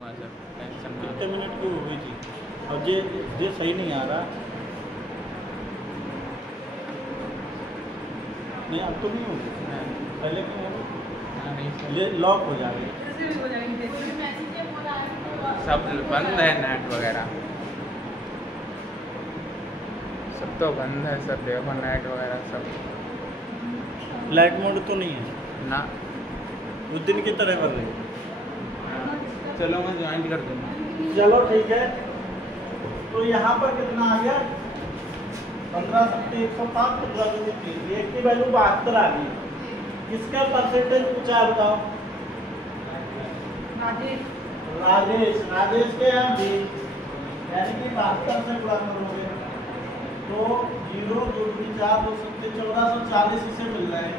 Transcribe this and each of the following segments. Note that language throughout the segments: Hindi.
कितने मिनट की हो गई थी और ये सही नहीं आ रहा। नहीं अब तो नहीं होगी, पहले क्यों होगी? ये लॉक हो जाएगी, सब बंद है, नेट वगैरह सब तो बंद है, सब देखो नेट वगैरह सब। फ्लाइट मोड तो नहीं है ना, उस दिन की तरह कर रही है। चलो मैं ज्वाइन कर दूँगा। चलो ठीक है, तो यहाँ पर कितना आ गया? 15 सत्ते 105 एक की वैल्यू 72 आ गई। किसका परसेंटेज पूछा बताओ? राजेश के यहाँ भी, यानी कि 72 से गुणा करोगे तो 0 2 4 2 7 1440 इसे मिल रहा है।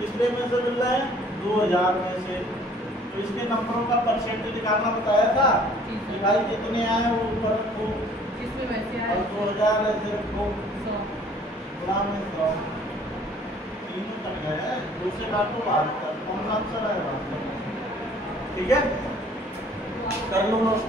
कितने में से मिल रहा है? 2000 में से। तो इसके नंबरों का परसेंटेज निकालना बताया था कि भाई कितने आए वो ऊपर रखो, किसमें वैसे आए, और 2000 ऐसे रखो, 100 गुणा में 100, तीनों तक है, 2 से काटो 72, कौन सा आंसर आएगा? ठीक है, कर लो नोट।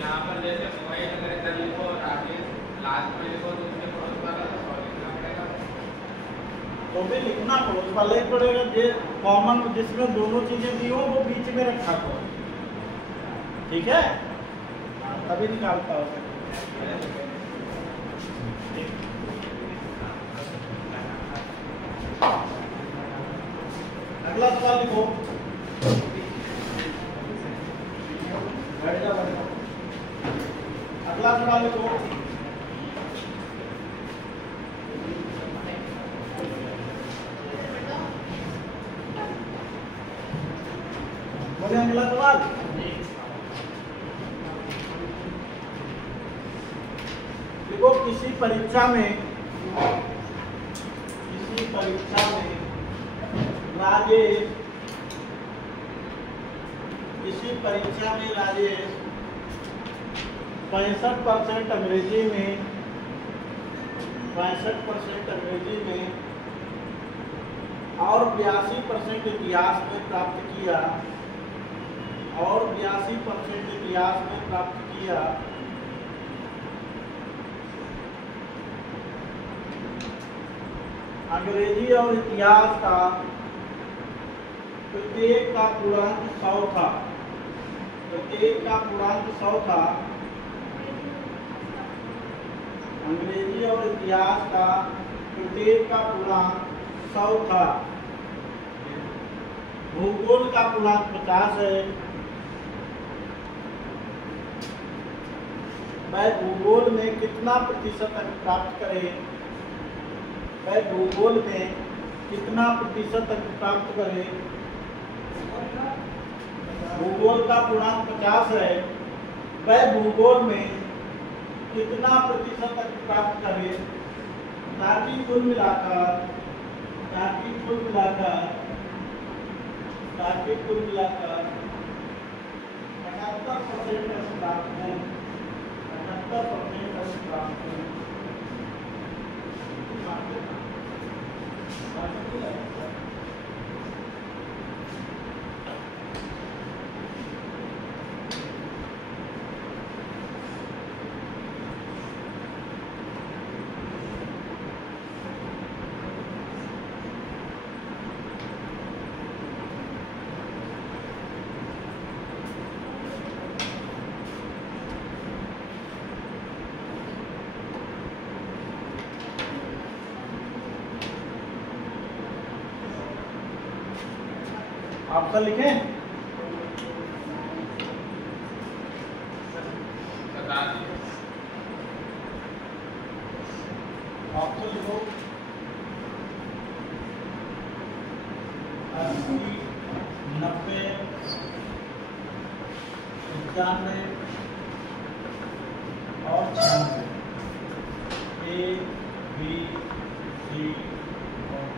यहाँ पर जैसे मोबाइल अगर इधर लिखो और आगे लास्ट में लिखो तो उसके पड़ोस वाला तो लिखना पड़ेगा, तो भी लिखना पड़ोस वाले ही पड़ेगा। जो कॉमन जिसमें दोनों चीजें दी हो वो बीच में रखा करो, ठीक है, तभी निकालता हो। अगला सवाल लिखो। अगला सवाल लिखो। बोले अगला सवाल। देखो किसी परीक्षा में राजेश 65% अंग्रेजी में, 65% अंग्रेजी में और 82% इतिहास में प्राप्त किया, और 82% इतिहास में प्राप्त किया। अंग्रेजी और इतिहास का प्रत्येक का पूर्णांक 100 था, प्रत्येक का पूर्णांक 100 था। अंग्रेजी और इतिहास का प्रत्येक का पूर्णांक 100 था। भूगोल का पूर्णांक 50 है। वह भूगोल में कितना प्रतिशत अंक प्राप्त करे? वह भूगोल में कितना प्रतिशत अंक प्राप्त करे? भूगोल का पूर्णांक 50 है, वह भूगोल में कितना प्रतिशत अंक प्राप्त करे? ताकि कुल मिलाकर 75% अंक प्राप्त है, 75% अंक प्राप्त है। आपका लिखें? ऑप्शन लिखो। 80, 90, 95 और 96 A, B, C और D।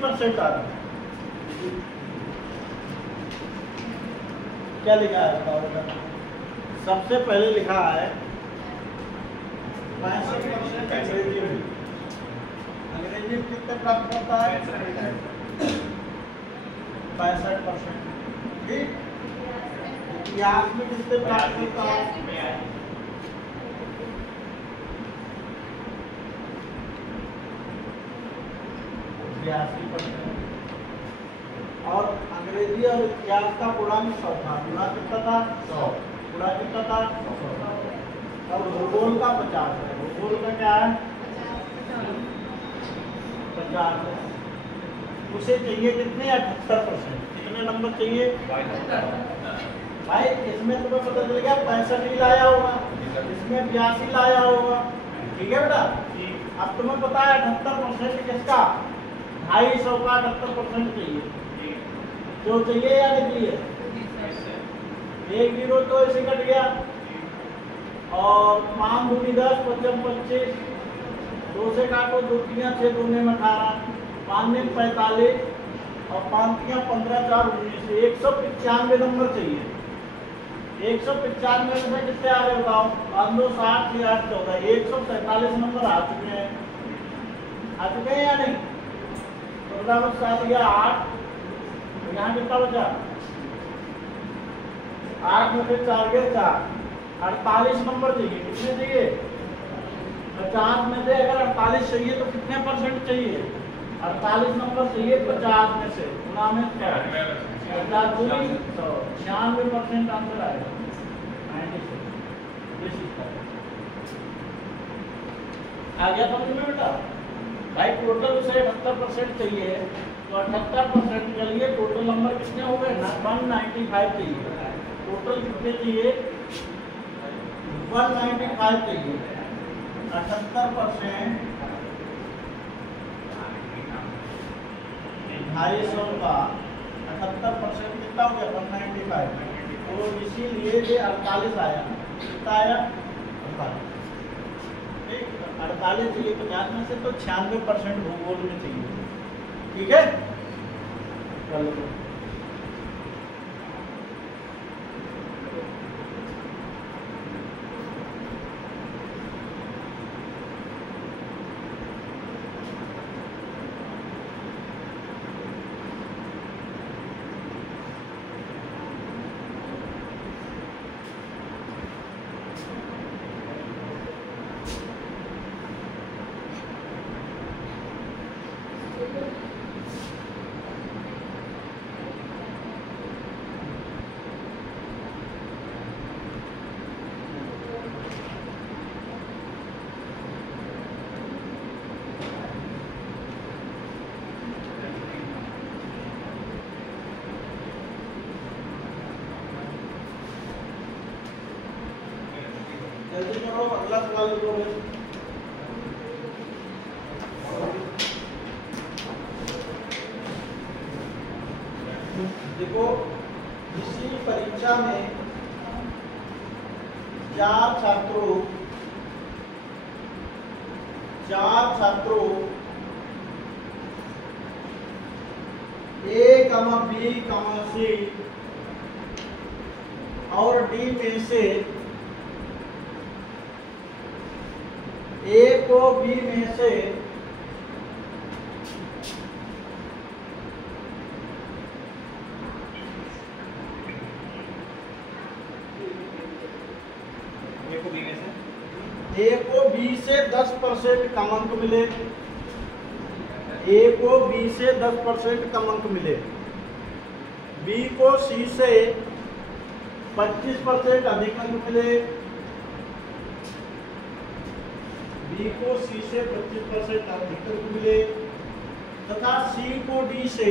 परसेंट आ रहा है। क्या लिखा है बताओ? सबसे पहले लिखा है 65% अंग्रेजी में। अंग्रेजी में कितने प्राप्त होता है? 65%। ठीक। इतिहास में कितने प्राप्त होता है? 82%। और अंग्रेजी और इतिहास का पूर्णांक 100 था। गुणा कितना था? 100। गुणा कितना था? 100। और भूगोल का 50 है। भूगोल का क्या है? 50 है। उसे चाहिए कितने? 78%। कितने नंबर चाहिए? भाई इसमें तुम्हें पता चल गया 65 ही लाया होगा, इसमें 82 लाया होगा। ठीक है बेटा? अब तुम्हें पता है 78% किसका? 250 का 78% चाहिए। जो चाहिए या नहीं चाहिए? 1 0 तो इसे कट गया। और 5 दूनी 10, 5 25, 2 से काटो, 2 3 6, 2 में 18, 5 में 45 और 5 3 15 4 19। 195 नंबर चाहिए। 195 में से कितने आ गए बताओ? 5 2 60 6 8 14, 147 नंबर आ चुके हैं। आ चुके हैं या नहीं? तो बराबर 7 गया 8। यहाँ कितना बचा? 8 में से 4 गया 4। 48 नंबर चाहिए। कितने चाहिए? 50 में से अगर 48 चाहिए तो कितने परसेंट चाहिए? 48 नंबर चाहिए 50 में से। गुना में 96% आंसर आएगा। 96। आ गया समझ में बेटा? भाई टोटल उसे 78% चाहिए, तो 78% के लिए टोटल नंबर कितने हो गए? 195 चाहिए। टोटल कितने चाहिए? 195 चाहिए। 78% 250 का 78% कितना हो गया? 195। तो इसीलिए ये 48 आया। कितना आया? 48। ठीक, 48 चाहिए 50 में से, तो 96% भूगोल में चाहिए। ठीक है? चलो जल्दी करो, अगला सवाल लिखो। देखो इसी परीक्षा में 4 छात्रों A, B, C और D में से A को B में से ए को बी से 10% कम अंक मिले, ए को बी से 10% कम अंक मिले, बी को सी से 25% अधिक अंक मिले, बी को सी से 25% अधिक अंक मिले, तथा सी को डी से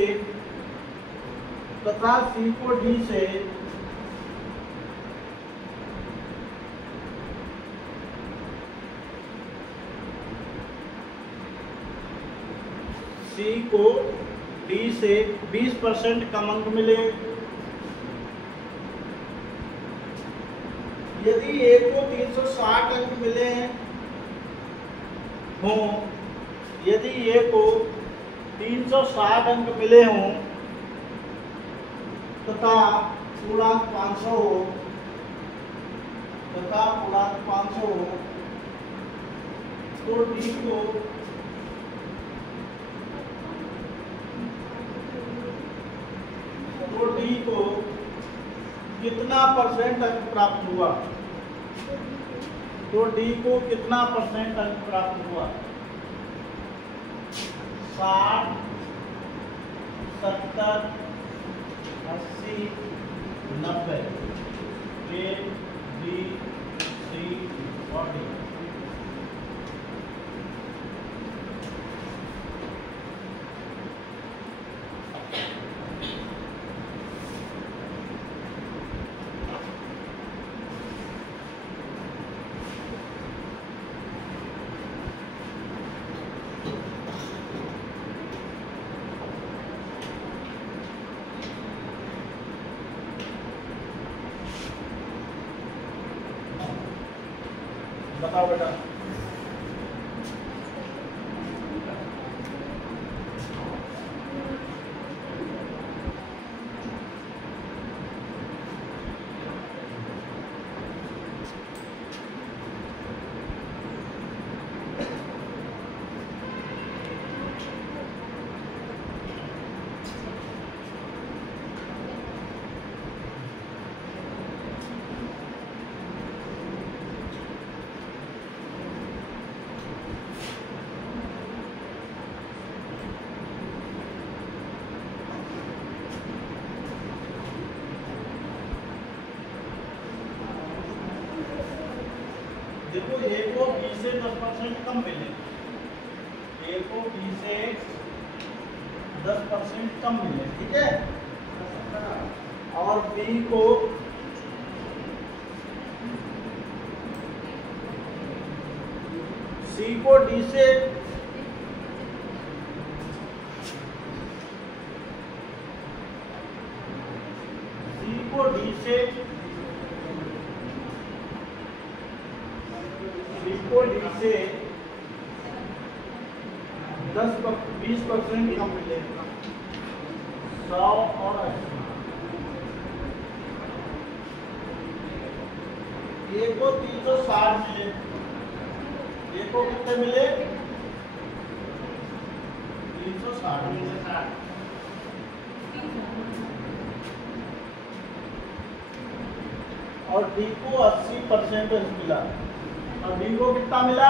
सी को डी से 20% कम अंक मिले। यदि ए को 360 अंक मिले हों, यदि ए को 360 अंक मिले हों तथा पूर्णांक 500 हो, तो डी को कितना परसेंट अंक प्राप्त हुआ, तो डी को कितना परसेंट अंक प्राप्त हुआ? 60, 70, 80, 90, ए, बी, सी और डी। बताओ बेटा। देखो ए को बी से 10% कम मिले, ए को बी से 10% कम मिले, ठीक है, और बी को सी को डी से से 20% कम मिले, 100 और 80। ए को 360 मिले, ए को कितने मिले? 360 मिले, और डी को 80% मिला, और डी को कितना मिला?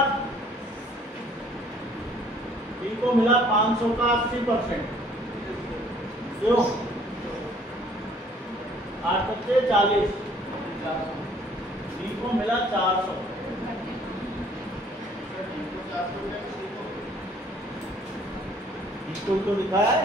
डी को मिला 500 का 80%, जो 8 से 40, डी को मिला 400। इक्वल तो लिखा है,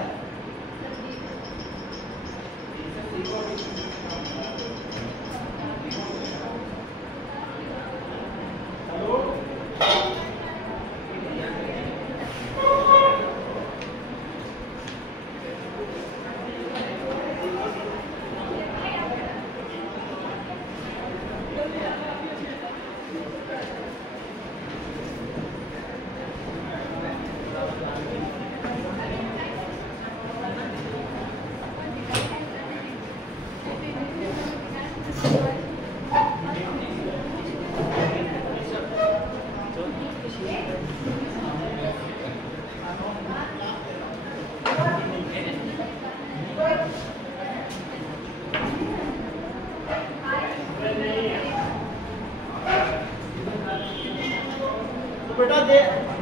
बेटा ये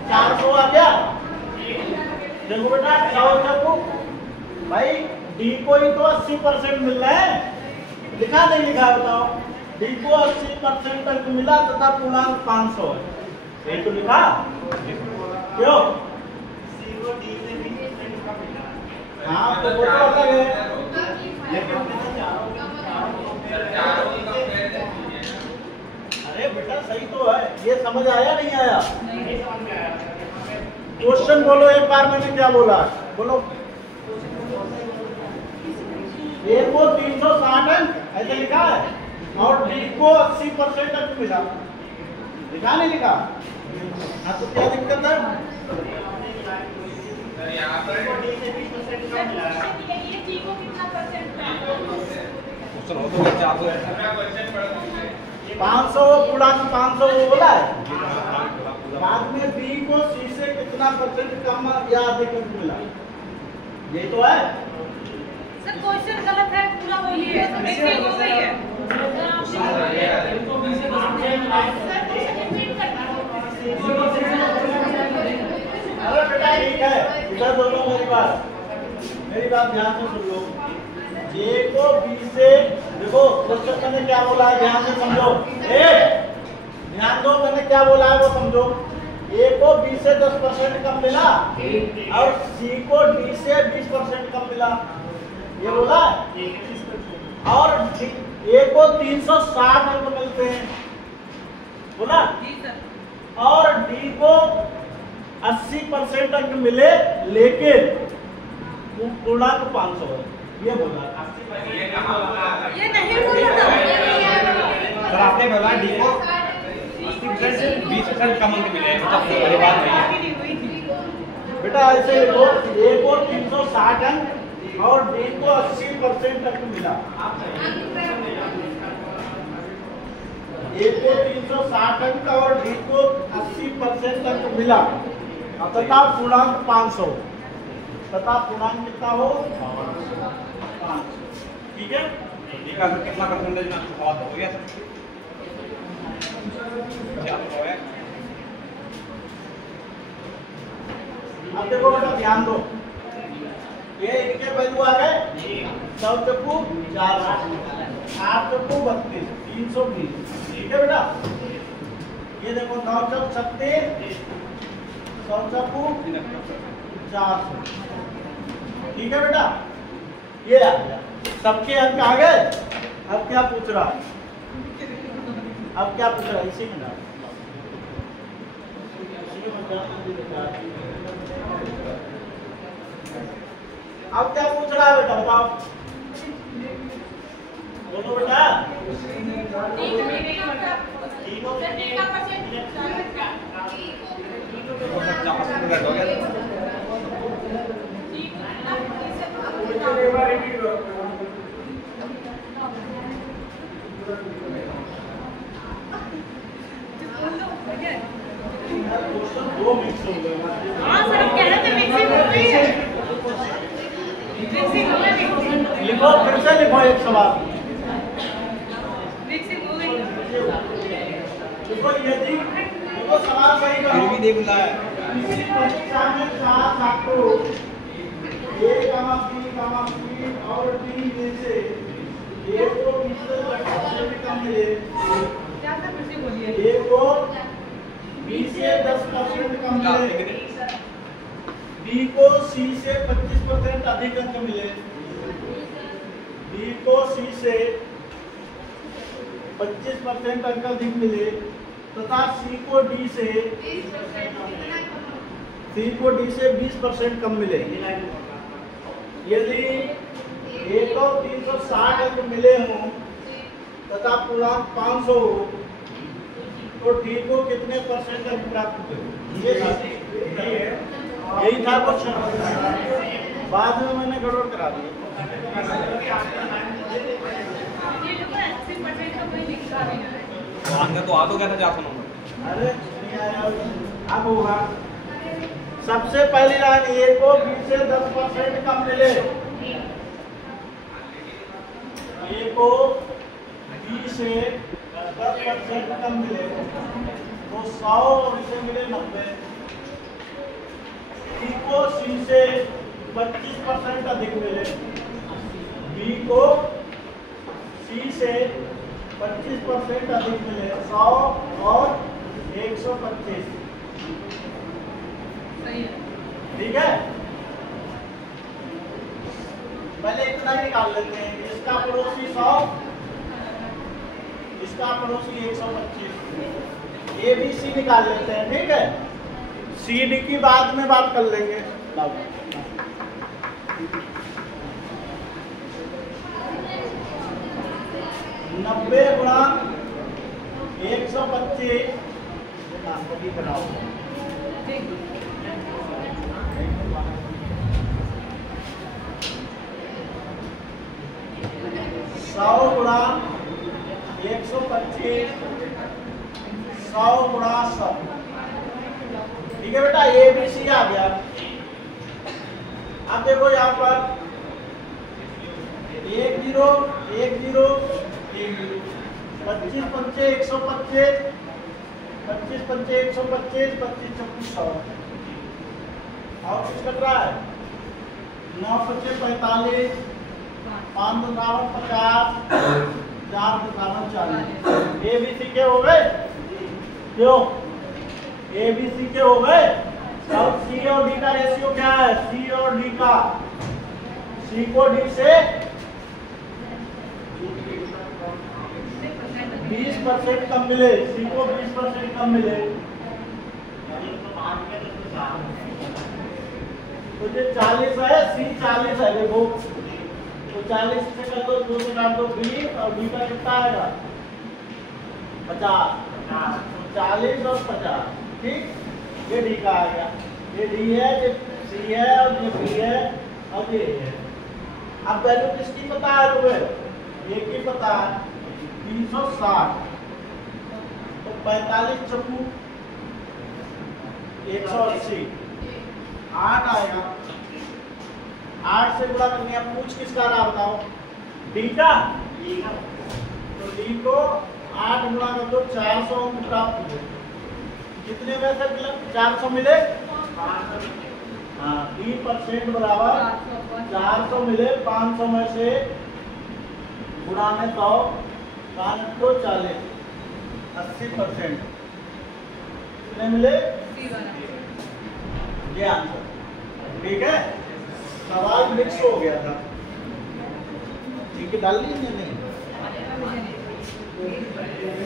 400 आ गया। देखो बेटा 100 भाई डी को ही तो 80% मिल रहा है, लिखा नहीं लिखा बताओ। डी को 80% तक मिला तथा पूर्णांक 500 है, यही तो लिखा क्यों? हाँ तो वो तो अलग है, अरे बेटा सही तो है। ये समझ आया नहीं आया? क्वेश्चन बोलो एक बार, मैंने क्या बोला बोलो। ए को 360 अंक ऐसे लिखा है और डी को 80% अंक मिला, लिखा नहीं लिखा? हाँ तो क्या दिक्कत है? यहाँ पर 500 पूर्णांक 500 वो बोला है। बाद में बी को सी से कितना परसेंट कम या अधिक अंक मिला, ये तो है। सर क्वेश्चन गलत है, पूरा बोलिए। मिस्टेक हो गई है। अरे बेटा ठीक है, इधर दोनों मेरी बात ध्यान से सुन लो। ए को बी से देखो, क्वेश्चन मैंने क्या बोला है ध्यान से समझो। ध्यान दो, मैंने क्या बोला है वो समझो। ए को बी से 10% कम मिला और सी को डी से 20% कम मिला, ये बोला है। और ए को 360 अंक मिलते हैं, बोला। और डी को 80% अंक मिले लेकिन पूर्णांक 500 है, ये बोला। ये नहीं बोला था। सर आपने बोला डी को 80% से 20% कम अंक मिले, मतलब ये बात नहीं है बेटा। ऐसे लिखो, ए को 360 अंक और डी को 80% अंक मिला। ए को 360 अंक और डी को 80% अंक मिला तथा पूर्णांक 500, तथा पूर्णांक कितना हो 5। ठीक है, ठीक है सर। कितना परसेंटेज में आपको सवाल हो गया सर? क्या हो गया? अब देखो बेटा ध्यान दो, ये इनके वैल्यू आ गए 100 चक्कू 400, 8 चक्कू 32, 320। ठीक है बेटा, ये देखो 9 चक 36, 100 चक्कू 400। ठीक है बेटा, ये आ गया, सबके अंक आ गए। अब क्या पूछ रहा है? अब क्या पूछ रहा है? इसी में डाल, अब क्या पूछ रहा है बेटा बताओ, बोलो बेटा। दो मिक्स हो गए। हाँ सर, कह रहे थे मिक्सिंग हो गई है। मिक्सिंग हो गई। लिखो, फिर से लिखो एक सवाल। मिक्सिंग हो गई। देखो यदि देखो सवाल सही करो, भी देख रहा है किसी परीक्षा में 4 छात्रों ए, बी और डी में से ए को 20% कम मिले, क्या सर फिर से बोलिए। ए को 20 से 10% कम मिले, बी को सी से 25% अधिक अंक मिले, बी को सी से 25% अंक अधिक मिले तथा सी को डी से 20% कम मिले। यदि ए को 360 अंक मिले हों तथा पूर्णांक 500 हो तो डी को कितने परसेंट अंक प्राप्त होंगे? यही था क्वेश्चन, बाद में मैंने गड़बड़ करा दी। तो आ तो गया था 400 नंबर। अरे नहीं आया, अब होगा। सबसे पहली लाइन, ए को बी से 10% कम मिले, ए को बी से 10% कम मिले तो 100 और इसे मिले 90। सी को सी से 25% अधिक मिले, बी को सी से 25% अधिक मिले, 100 और 125। सही है। ठीक है, पहले इतना ही निकाल लेते हैं। इसका पड़ोसी 100, इसका पड़ोसी 125। ए बी सी निकाल लेते हैं। ठीक है, सी डी की बाद में बात कर लेंगे। 90 गुणा 125 बनाओ। 100 गुणा 125, 100 गुणा 100। ठीक है बेटा, ए बी सी आ गया। अब देखो यहाँ पर 1 0 1 0 1 0, 25 पंचे 125, 25 पंचे 125, 25 चौकी 100। और कुछ कट रहा है? 9 पंचे 45, 5 57 50, 4 57 40। ए बी सी के हो गए क्यों? ए बी सी के हो गए। अब सी और डी का रेशियो क्या है? सी और डी का, सी को डी से 20% कम मिले, सी को 20% कम मिले। तो ये 40 है, सी 40 है। देखो तो 40 से कर दो, 2 से काट दो 20, और डी का कितना आएगा? 50। तो 40 और 50। ठीक, ये डी का आ गया। ये डी है, ये सी है, और ये बी है, और ये है। अब वैल्यू किसकी पता है तुम्हें? ये की पता है, 360। तो 45 चौकू 180, 8 आएगा। 8 से गुणा करने, अब पूछ किसका रहा बताओ? डी का। तो डी को 8 गुणा कर दो, 400 प्राप्त हो। कितने में से मिले? 400 मिले। हाँ, 3% बराबर 400 मिले। 500 में से गुणा में 100, 5 को 40, 80%। कितने मिले? ये आंसर। ठीक है, सवाल मिक्स हो गया था। ठीक है, डाल लीजिए। नहीं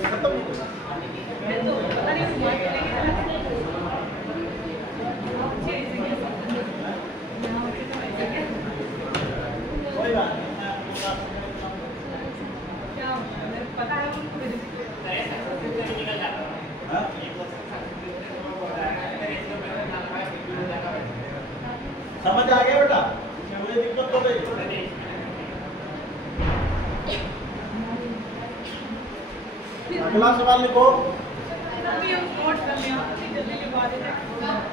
खत्म हो गया। कोई बात नहीं, पता है उनको। समझ आ गया बेटा? कोई दिक्कत तो नहीं। अगला सवाल लिखो। अभी हम नोट कर लिया, जल्दी लिखवा देते हैं।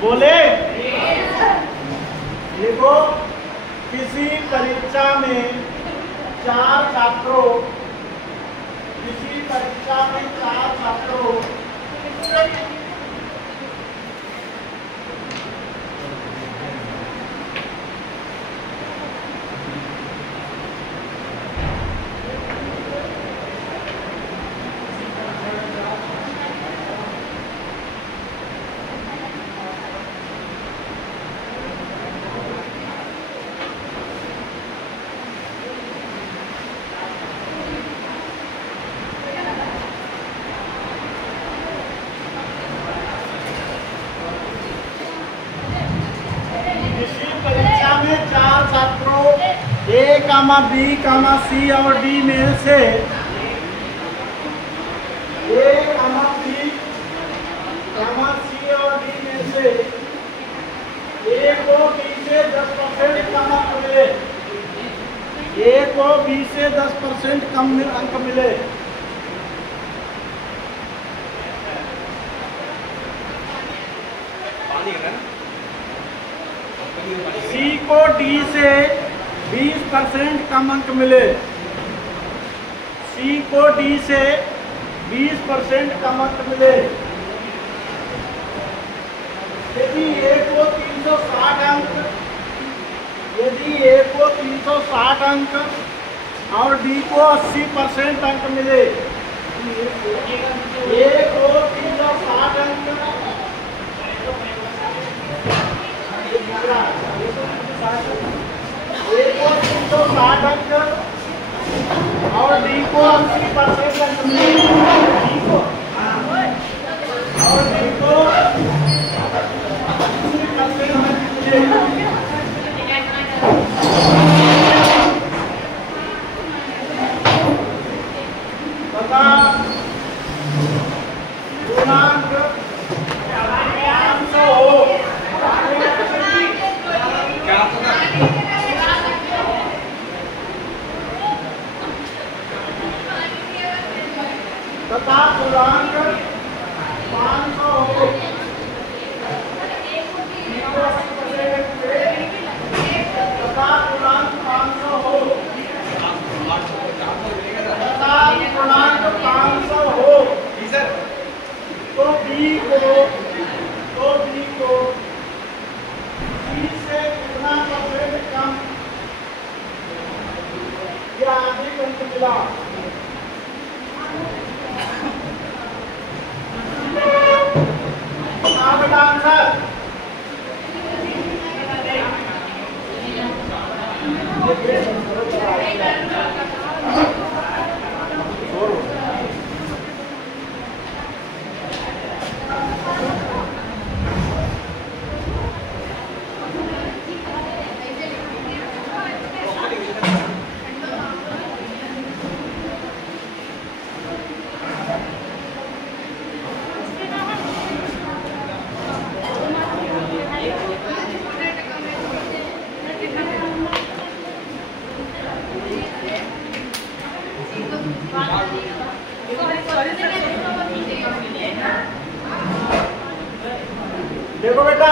बोले देखो, किसी परीक्षा में 4 छात्रों, किसी परीक्षा में 4 छात्रों ए कामा बी कामा सी और डी में से ए कामा बी कामा सी और डी में से 20% कम अंक मिले। सी को डी से 20% कम अंक मिले। सी को डी से 20% कम अंक मिले। यदि ए को 360 अंक, यदि ए को 360 अंक और डी को 80% अंक मिले, ए को 360 अंक, ए को 360 अंक और डी को 80% अंक मिले, डी को और डी को 80% अंक मिले, तथा पूर्णांक 500 हो। तथा पूर्णांक 500 हो। तथा पूर्णांक 500 हो। तथा पूर्णांक 500 हो। तो बी को सी से कितना % कम या अधिक अंक मिला? बेटा आंसर देखो बेटा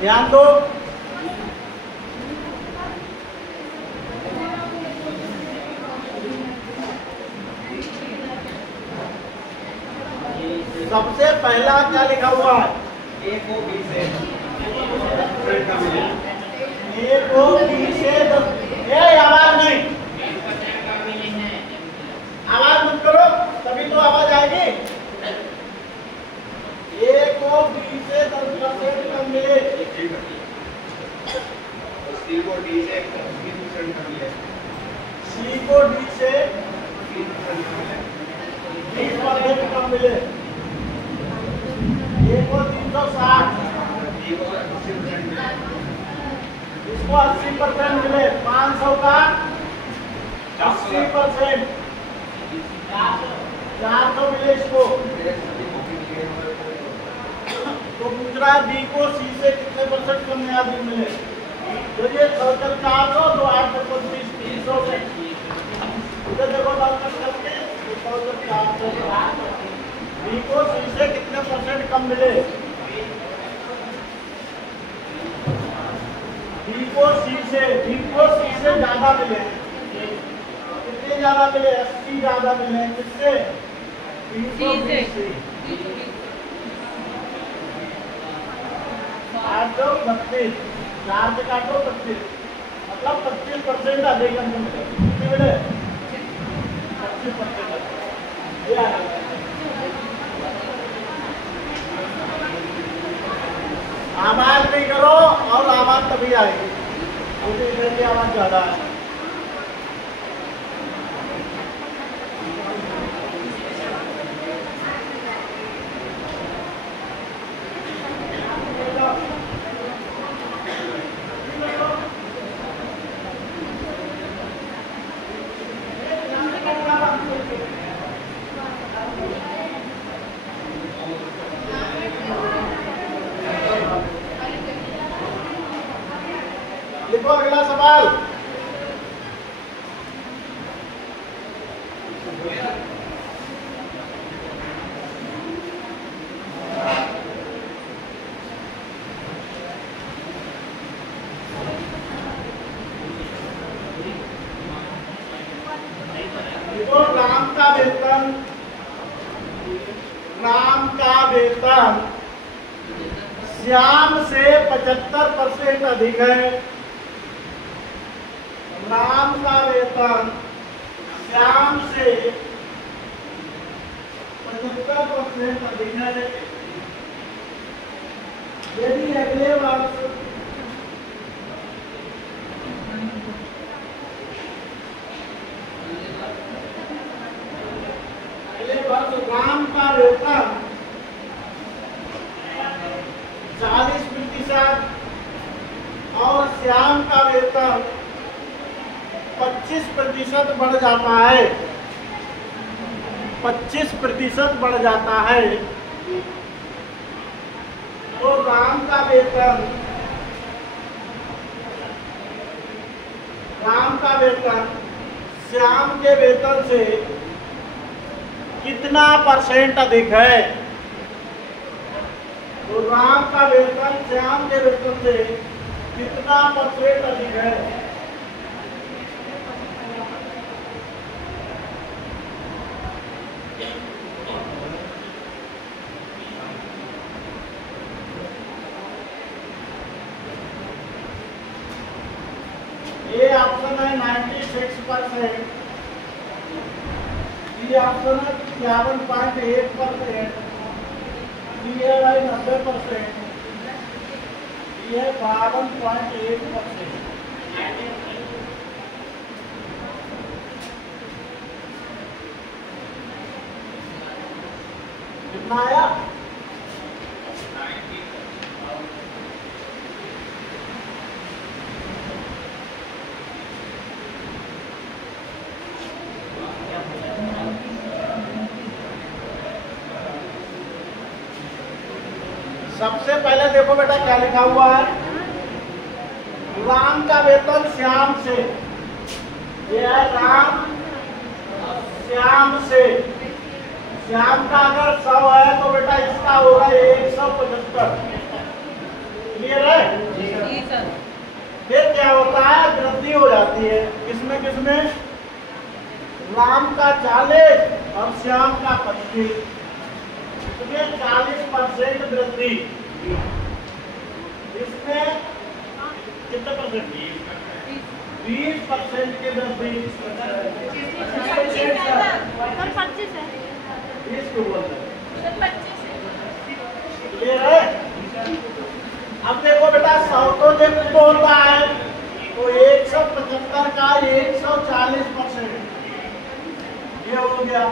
ध्यान दो। सबसे पहला क्या लिखा हुआ है? ए को बी से ए को बी से आवाज नहीं, आवाज मत करो तभी तो आवाज आएगी। ए को बी से 10% कम मिले। सी को डी से 20% कम मिले। सी को डी से 20% कम मिले। ए को 360, इसको 80% मिले। 500 का 80%, 400 मिले इसको। तो दूसरा बी को सी से कितने % कम नया दिन मिले? यदि 400 तो 8 25 300 से उधर देखो 10 करके 400 बी को सी से कितने % कम मिले? बी को सी से ज्यादा मिले। कितने ज्यादा मिले? 80 ज्यादा मिले। किससे? बी से। 32, 4 से काटो 25, मतलब 25% अधिक अंक मिले। कितने मिले? 25%। आवाज नहीं करो और आवाज तभी आएगी क्योंकि इधर की आवाज ज्यादा है। लिखो अगला सवाल। देखो राम का वेतन श्याम से 75% अधिक है। राम का वेतन श्याम से 75% अधिक है। यदि अगले वर्ष राम का वेतन 40% और श्याम का वेतन 25% बढ़ जाता है, 25% बढ़ जाता है, तो राम का वेतन श्याम के वेतन से कितना % अधिक है? तो राम का वेतन श्याम के वेतन से कितना % अधिक है? ये ऑप्शन है 96%, ये ऑप्शन है 51.8%, ये है 90%, ये है 52.8%। कितना आया? सबसे पहले देखो बेटा क्या लिखा हुआ है, राम का वेतन श्याम से, ये है राम श्याम से, श्याम का अगर 100 है तो बेटा इसका होगा 175। क्लियर है? जी सर। फिर क्या होता है, वृद्धि हो जाती है, किसमें किसमें? राम का 40 और श्याम का 25, 40% वृद्धि। इसमें कितने %? 20% की वृद्धि। 20 क्यों बोल रहे? क्लियर है? अब देखो बेटा 100 तो जब होता है तो 175 का 140%, ये हो गया।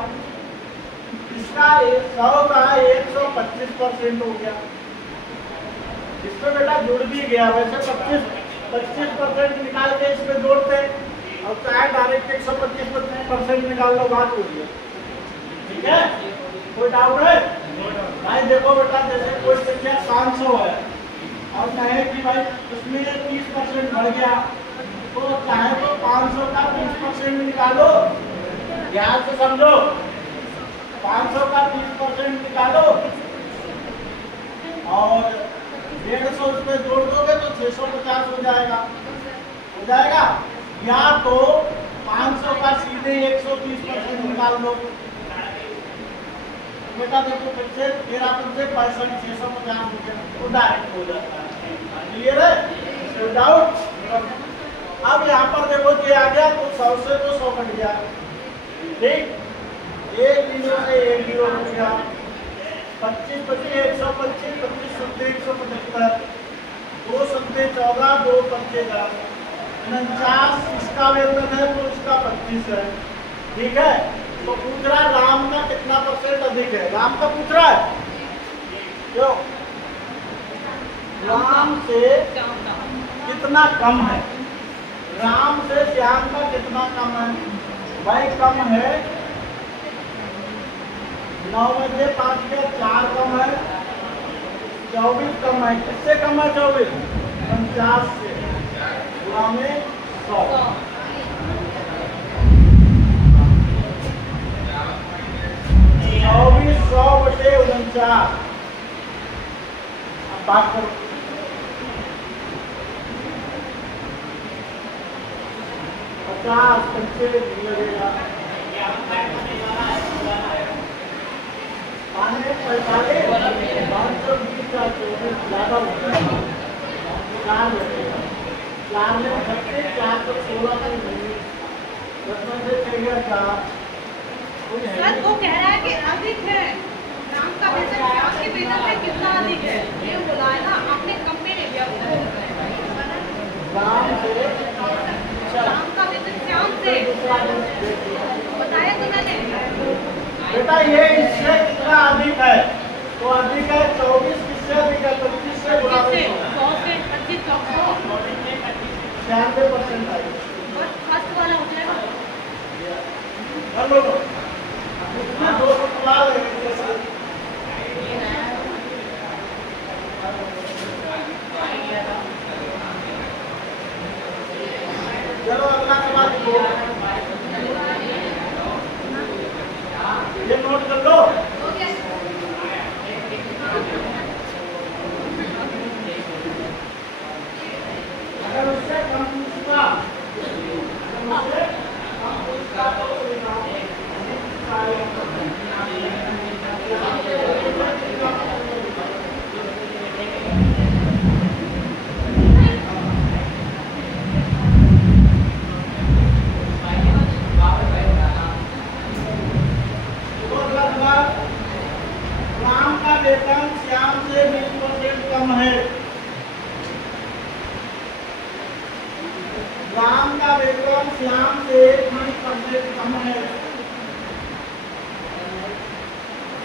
इसका 100 का 125% हो गया। इसमें बेटा जुड़ भी गया, वैसे 25% निकाल के इसमें जोड़ते और चाहे डायरेक्ट 125% निकाल लो, बात हो गई। ठीक है, कोई डाउट है भाई? देखो बेटा जैसे कोई संख्या 500 है और चाहे कि भाई उसमें 30% बढ़ गया, तो चाहे तो 500 का 30% निकालो, ध्यान से समझो। 500 का 30% निकालो और 150 उसमें जोड़ दोगे तो 650 हो जाएगा। या तो 500 का सीधे 130% निकाल दो। बेटा देखो फिर से 13 से 650 हो गया, तो डायरेक्ट हो जाता है। क्लियर है? तो डाउट? अब यहाँ पर देखो ये आ गया तो 100 से तो 100 कट गया। ठीक, 1 0 से 1 0 हो गया, 25 25 125, 25 सत्ते 175, 2 सत्ते 14, 2 पंचे 10, 49 इसका वेतन है तो इसका 25 है। ठीक है, तो पूछ रहा है राम का कितना % अधिक है? राम का पूछ रहा है क्यों? राम से कितना कम है? राम से श्याम का कितना कम है? भाई कम है 9 में से 5 के 4 कम है, 24 कम है। किससे कम है 24? 50 से, गुणा में 100। 50। अब बात करो, 50 पंचे लगेगा, 45 520 का 24 ज्यादा होता है, 4 लगेगा, 4 में 36, 4 तो 16 का नहीं, 10 में से 4 सर वो कह रहा है कि अधिक है, राम का वेतन श्याम के वेतन से कितना अधिक है, ये बोला है ना आपने, कंपेयर किया राम से राम का वेतन श्याम से बताया तो मैंने। बेटा ये इससे कितना अधिक है, तो अधिक है 24, किससे अधिक है 25 से गुणा 100 से 25 96% आएगी। बस फर्स्ट वाला हो जाएगा। कर लो इतना 200 बुला लेंगे जैसे चलो अगला सवाल लिखो, ये नोट कर लो। अगर उससे कम पूछता तो राम का वेतन श्याम से 20% कम है, राम का वेतन श्याम से 20% कम है,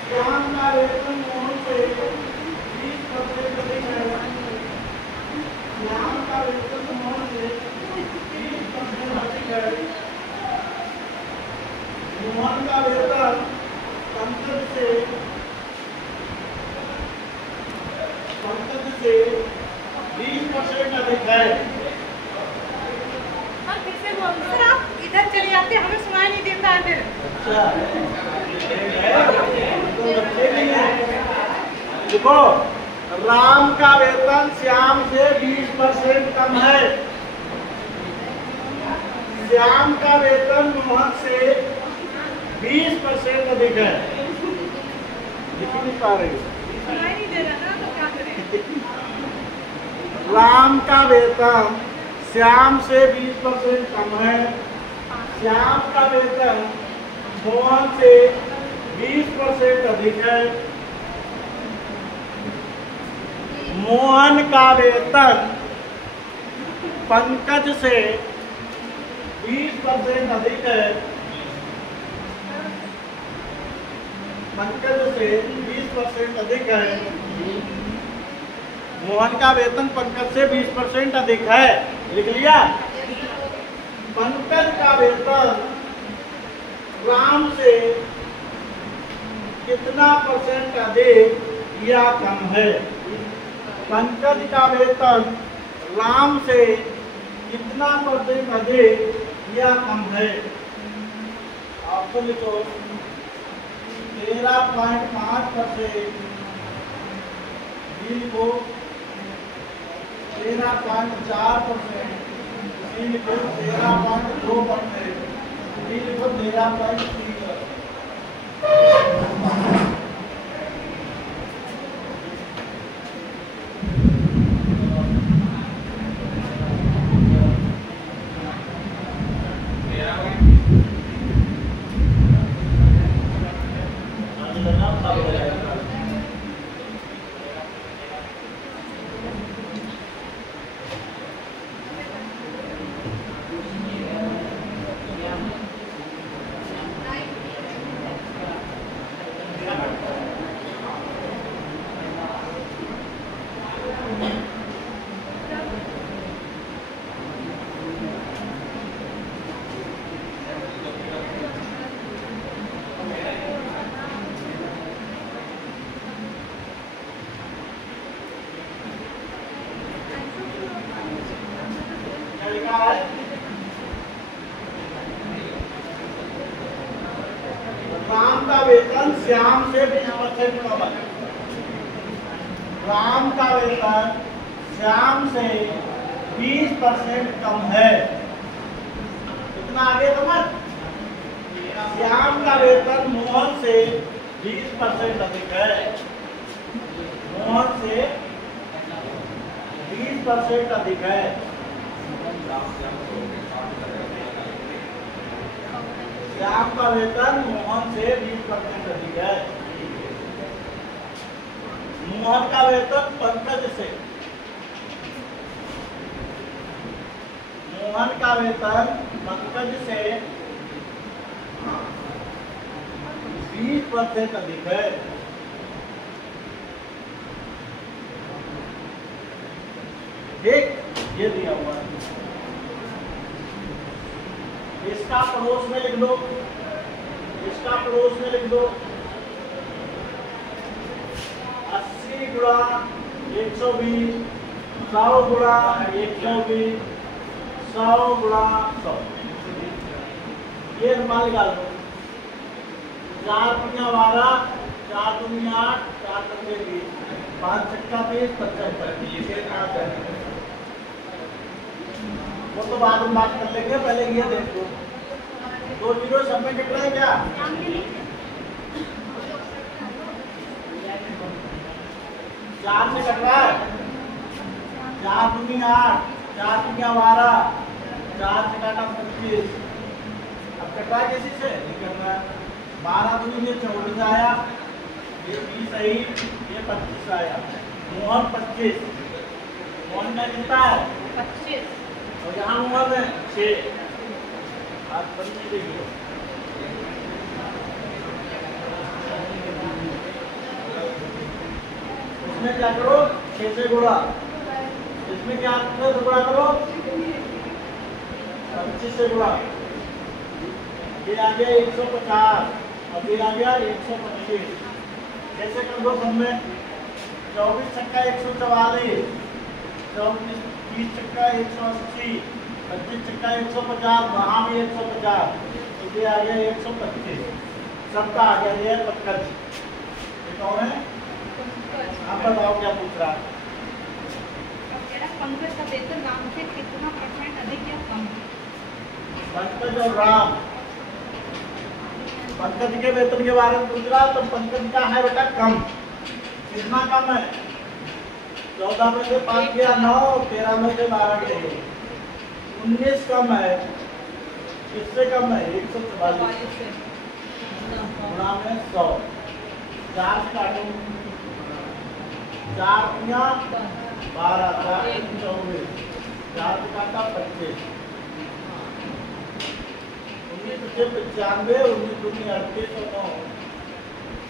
श्याम का वेतन मोहन से 20% अधिक है, श्याम का वेतन मोहन से 20% अधिक है, मोहन का वेतन पंकज से 20% अधिक है। फिर से बोल सर, आप इधर चले जाते, हमें सुनाई नहीं देता है फिर। अच्छा तो बच्चे नहीं है। देखो राम का वेतन श्याम से 20% कम है, श्याम का वेतन मोहन से 20% अधिक है। लिख नहीं पा रही हो, सुनाई नहीं दे रहा ना, तो क्या करें। राम का वेतन श्याम से 20% कम है, श्याम का वेतन मोहन से 20% अधिक है, मोहन का वेतन पंकज से 20% अधिक है, पंकज से 20% अधिक है, मोहन का वेतन पंकज से 20% अधिक है। लिख लिया। पंकज का वेतन राम से कितना % अधिक या कम है, पंकज का वेतन राम से कितना % अधिक या कम है। आपको लिखो 13.5%, बी को 13.4%, सी को 13.2%, डी को 13.3%। राम का वेतन श्याम से 20% कम है। राम का वेतन श्याम से 20% कम है। कितना आगे समझ? श्याम का वेतन मोहन से 20% अधिक है। मोहन से 20% अधिक है। श्याम का वेतन मोहन से 20% अधिक है। मोहन का वेतन पंकज से, मोहन का वेतन पंकज से 20% अधिक है। ठीक, ये दिया हुआ है। इसका पड़ोस में लिख लो, इसका पड़ोस में लिख दो 80 गुणा 120, 100 गुणा 120, 100 गुणा 100। ये मान निकाल लो। 4 दुनिया 12, 4 दुनिया 8, 4 दुनिया 20, 5 चक्का 20, 25। वो तो बाद में बात कर लेंगे, पहले ये देख लो। 2 जीरो सब में कट रहा है क्या? 4 से कट रहा है। 4 दूनी 8, 4 दुनिया 12, 4 से काटा 25। अब कट रहा है किसी से? नहीं कट रहा है। 12 दूनी ये 24 आया, ये 20 आई, ये 25 आया। मोहन 25, मोहन का कितना है? 25। और यहाँ मोहन है 6। आज 25 देखिए। इसमें क्या करो? 6 से गुणा। इसमें क्या से गुणा करो? 25 से गुणा। ये आ गया 150 और ये आ गया 125। कैसे कर दो सब में? 24 छक्का 144, 30 छक्का 180, 25 छक्का 150, वहाँ भी 150, तो ये आ गया 125। सबका आ गया ये पंकज। ये कौन है? आप बताओ क्या पूछ रहा है? पंकज का वेतन राम से कितना % अधिक या कम? पंकज और राम, पंकज के वेतन के बारे में पूछ रहा, तो पंकज का है बेटा कम। कितना कम है? 14 में से 5 गया 9, 13 में से 12 गए 19 कम है। किससे कम है? 144 गुणा में 100। 4 से काटो, 4 दुनिया 12, 4 24, 4 से काटा 25, 19 से 95, 19 दूनी 38 और 9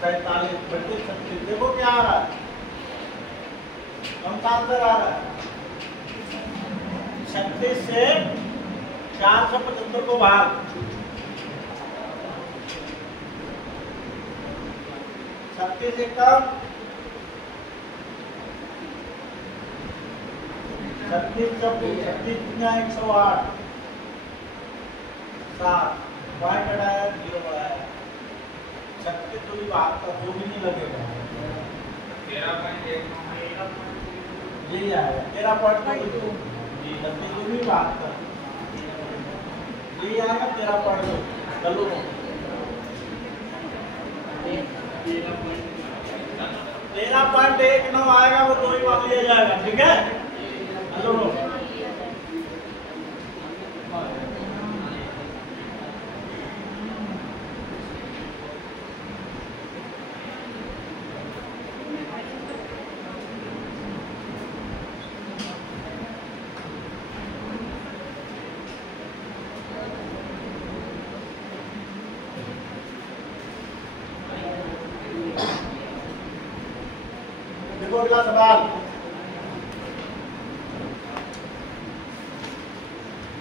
47 बटे 36। देखो क्या आ रहा है? कौन सा आंसर आ रहा है? 36 से 475 को भाग। 36 से कम 36 दुनिया 108, 7 पॉइंट हटाया 0 बढ़ाया। 36 दूरी भाग का 2 भी नहीं लगेगा। 13.1 यही आएगा 13.2 जी। 36 दूरी भाग का यही आएगा 13.2। चलो 13.19 आएगा, वो 2 ही मान लिया जाएगा। ठीक है, चलो देखो अगला सवाल।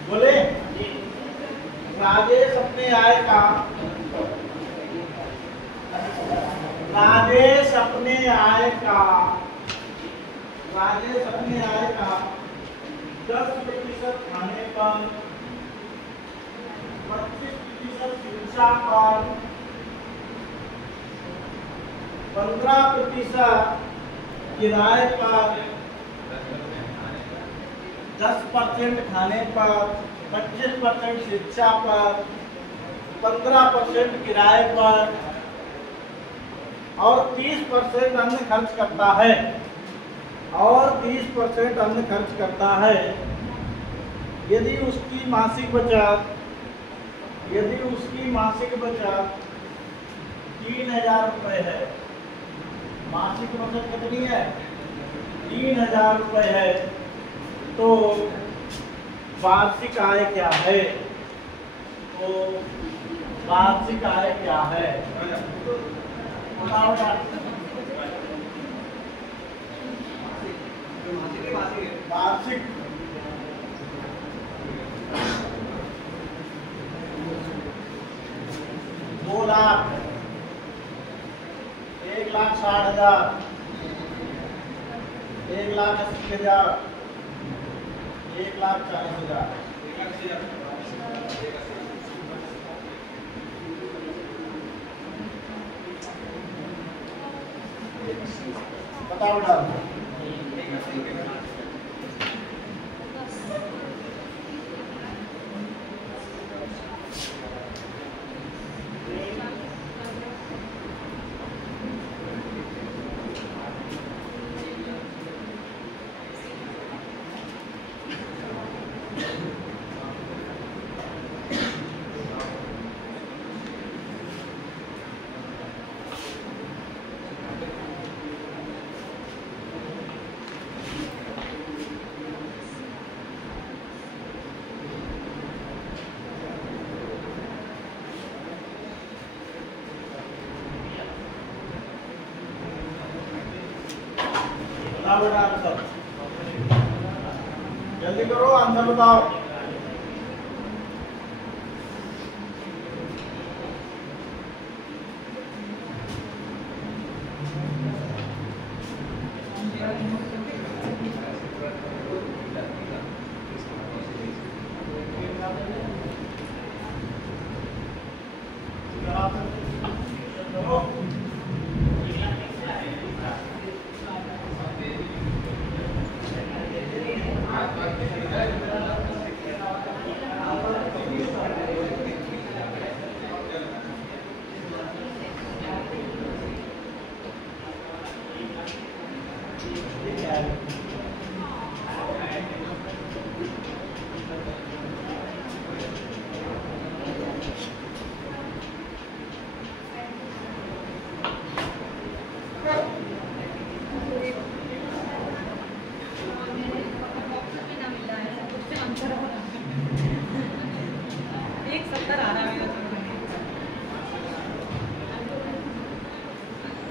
बोले राजेश अपने आय का 10% खाने पर, 25% शिक्षा पर, 15% किराए पर 10% खाने पर, 25% शिक्षा पर, 15% किराए पर और 30% अन्य खर्च करता है, और 30% अन्य खर्च करता है। यदि उसकी मासिक बचत 3000 रुपये है, मासिक बचत कितनी है? 3000 रुपये है, तो वार्षिक आय क्या है? तो वार्षिक आय क्या है? बताओ यार। वार्षिक 2 लाख, 1,60,000, 1,80,000, 1,40,000। बताओ डाल। बेटा आंसर जल्दी करो, आंसर बताओ।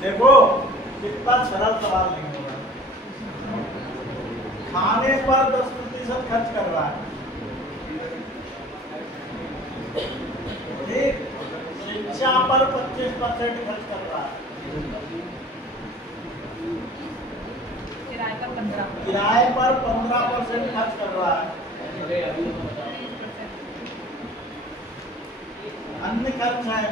देखो कितना सरल सवाल नहीं होगा। खाने पर 10% खर्च कर रहा है, ठीक। शिक्षा पर 25% खर्च कर रहा है, किराए पर 15% खर्च कर रहा है, अन्य खर्च है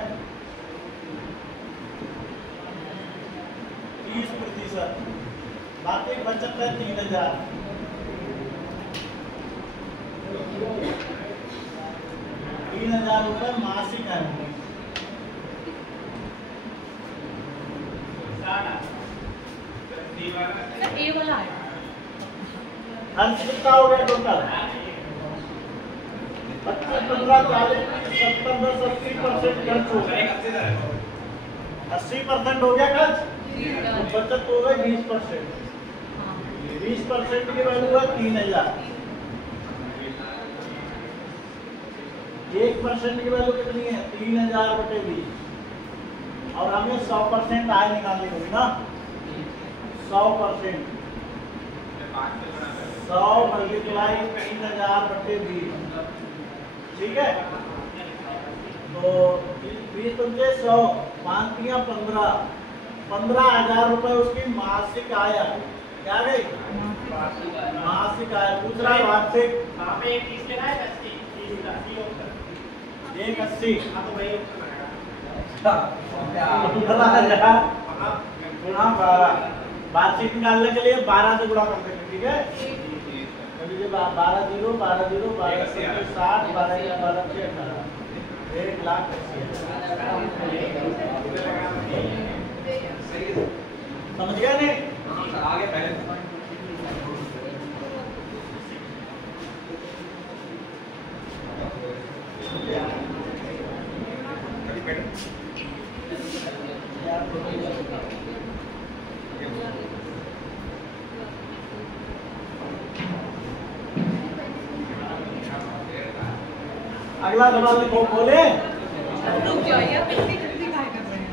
30%, बाकी बचत है 3000। 3000 रुपये मासिक है। खर्च कितना हो गया टोटल? 25, 15, 40, 70, 80% खर्च हो गया। 80% हो गया खर्च, बचत हो गई 20%। 20% की वैल्यू है 3000। 1% की वैल्यू कितनी है? 3000/20। और हमें 100% आय निकालनी होगी ना। 100%, 100 × 3000/20, ठीक है। तो 20 पंचे 100, 5 × 15, 15,000 रुपए उसकी मासिक आय क्या गई? मासिक आय। पूछ रहा है वार्षिक। एक 80, 15,000 × 12, वार्षिक निकालने के लिए 12 से गुणा कर देंगे, ठीक है। कर लीजिए 12 0 12 0 12 60 12 1 12 6 18 1,80,000। समझ गया नहीं? आगे पहले अगला सवाल लिखो, बोले। रुक जाइए, आप इतनी जल्दी काहे कर रहे हैं?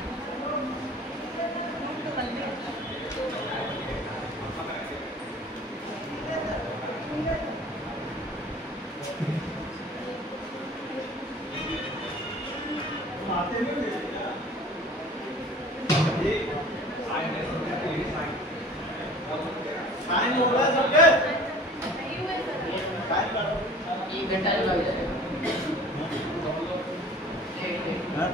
साइन हो रहा है सबके? साइन करो। हाँ?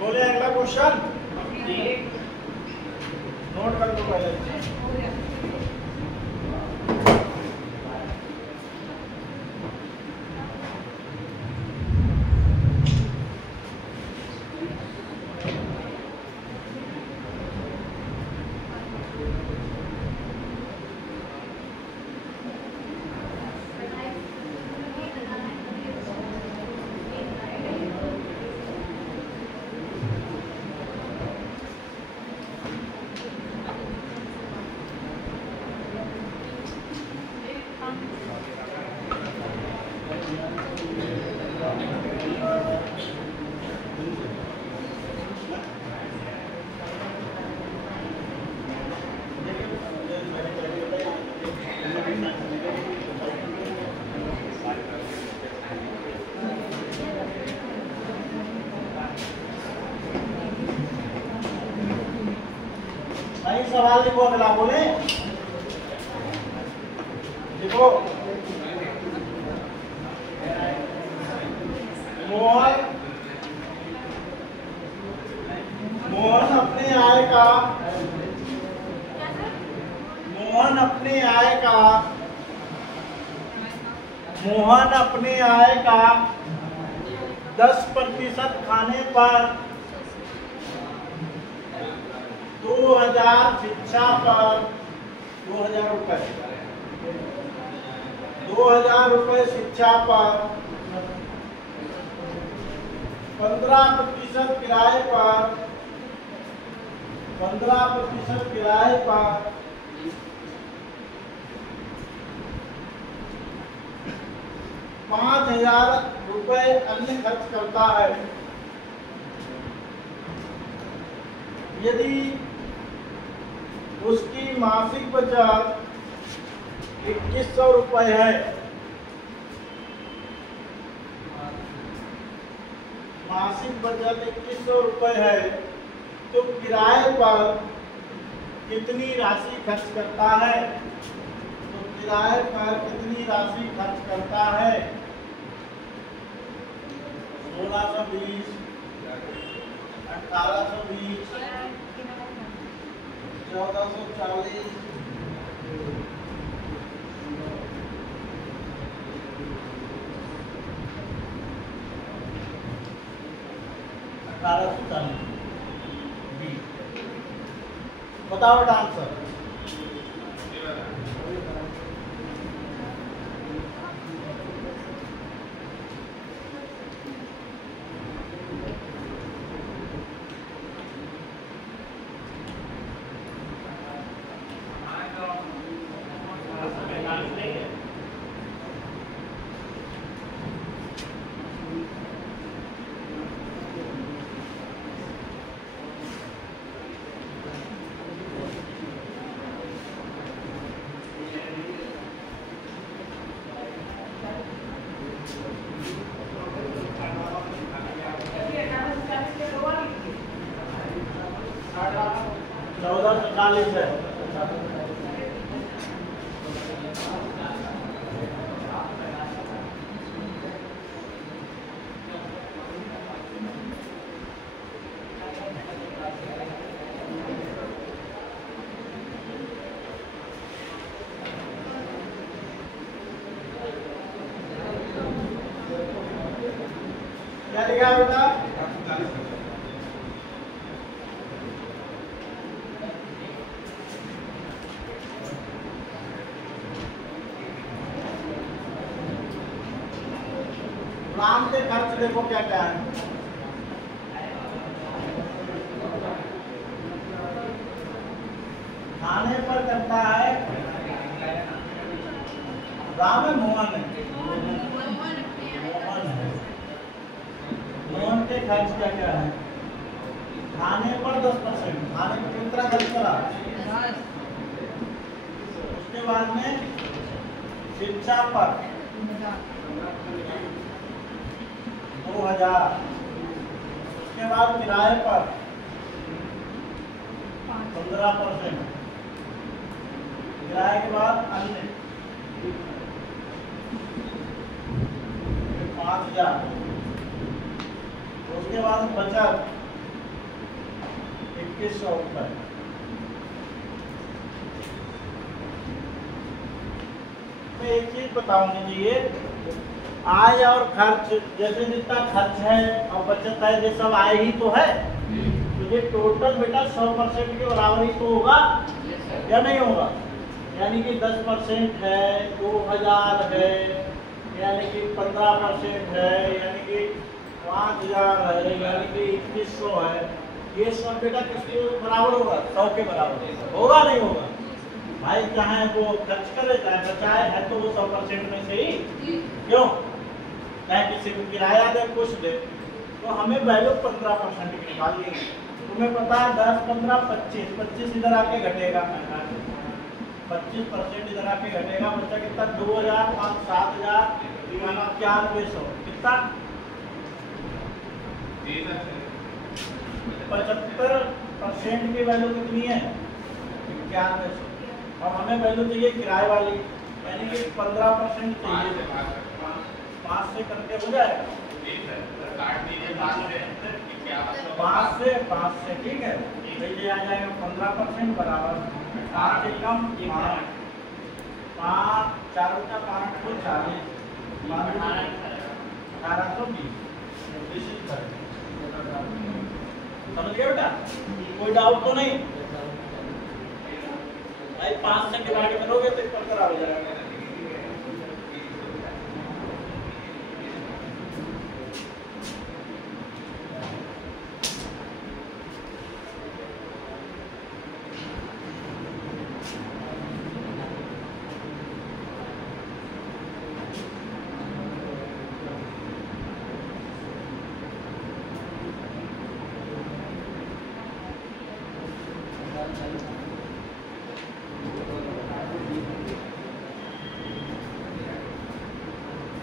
बोले अगला क्वेश्चन नोट कर दो पहले। भाई सवाल लिखो, अगला बोले देखो। मोहन अपने आय का 10% खाने पर 2000 शिक्षा पर 2000 रुपए 2000 रुपए शिक्षा पर 15% किराए पर 5000 रुपए अन्य खर्च करता है। यदि उसकी मासिक बचत 2100 रुपए है, मासिक बचत 2100 रुपए है, तो किराए पर कितनी राशि खर्च करता है? तो किराए पर कितनी राशि खर्च करता है? 1620, 1820, 1440, 1840। बताओ आंसर। 1440 है। क्या लिखा है बेटा? राम के खर्च देखो क्या क्या है। खाने पर करता है राम है मोहन है? मोहन है। मोहन के खर्च क्या क्या है? खाने पर 10%, खाने पर कितना खर्च करा? उसके बाद में शिक्षा पर 2000, उसके बाद किराए पर 15%, किराए के बाद अन्य 5000, उसके बाद बचत 2100 रुपये। मैं एक चीज बताऊंगी जी, ये आय और खर्च, जैसे जितना खर्च है और बचत है ये सब आय ही तो है, तो ये टोटल बेटा 100% के बराबर ही तो होगा या नहीं होगा? यानी कि 10% है, 2000 है, यानी कि 15% है, यानी कि 5000 है, यानी कि 2100 है। ये सब बेटा किसके बराबर होगा? 100 के बराबर होगा नहीं होगा? भाई चाहे वो खर्च करे चाहे बचाए, है तो वो 100% में से ही, क्यों? चाहे किसी को किराया दे कुछ दे, तो हमें वैल्यू 15% की निकालनी है। तुम्हें पता है 10, 15, 25 इधर आके घटेगा, 25% इधर आके घटेगा, बच्चा कितना? 2000, 5, 7000, 9100, कितना? 75% की वैल्यू कितनी है? 9100। अब हमें वैल्यू चाहिए किराए वाली, यानी कि 15% चाहिए। 5 से करके हो जाएगा? 5 से ठीक है, ये आ जाएगा 15% बराबर 8 एकम 5, 4 का 5 को 40, 1820। समझ गए बेटा? कोई डाउट तो नहीं? भाई 5 से डिवाइड करोगे तो 15 हो जाएगा।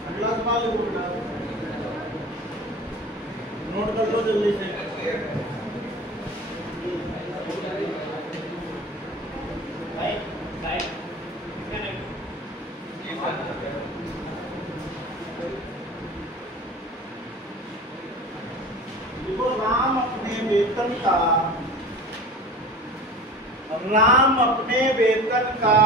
अगला सवाल देखो बेटा, नोट कर लो जल्दी से। देखो राम अपने वेतन का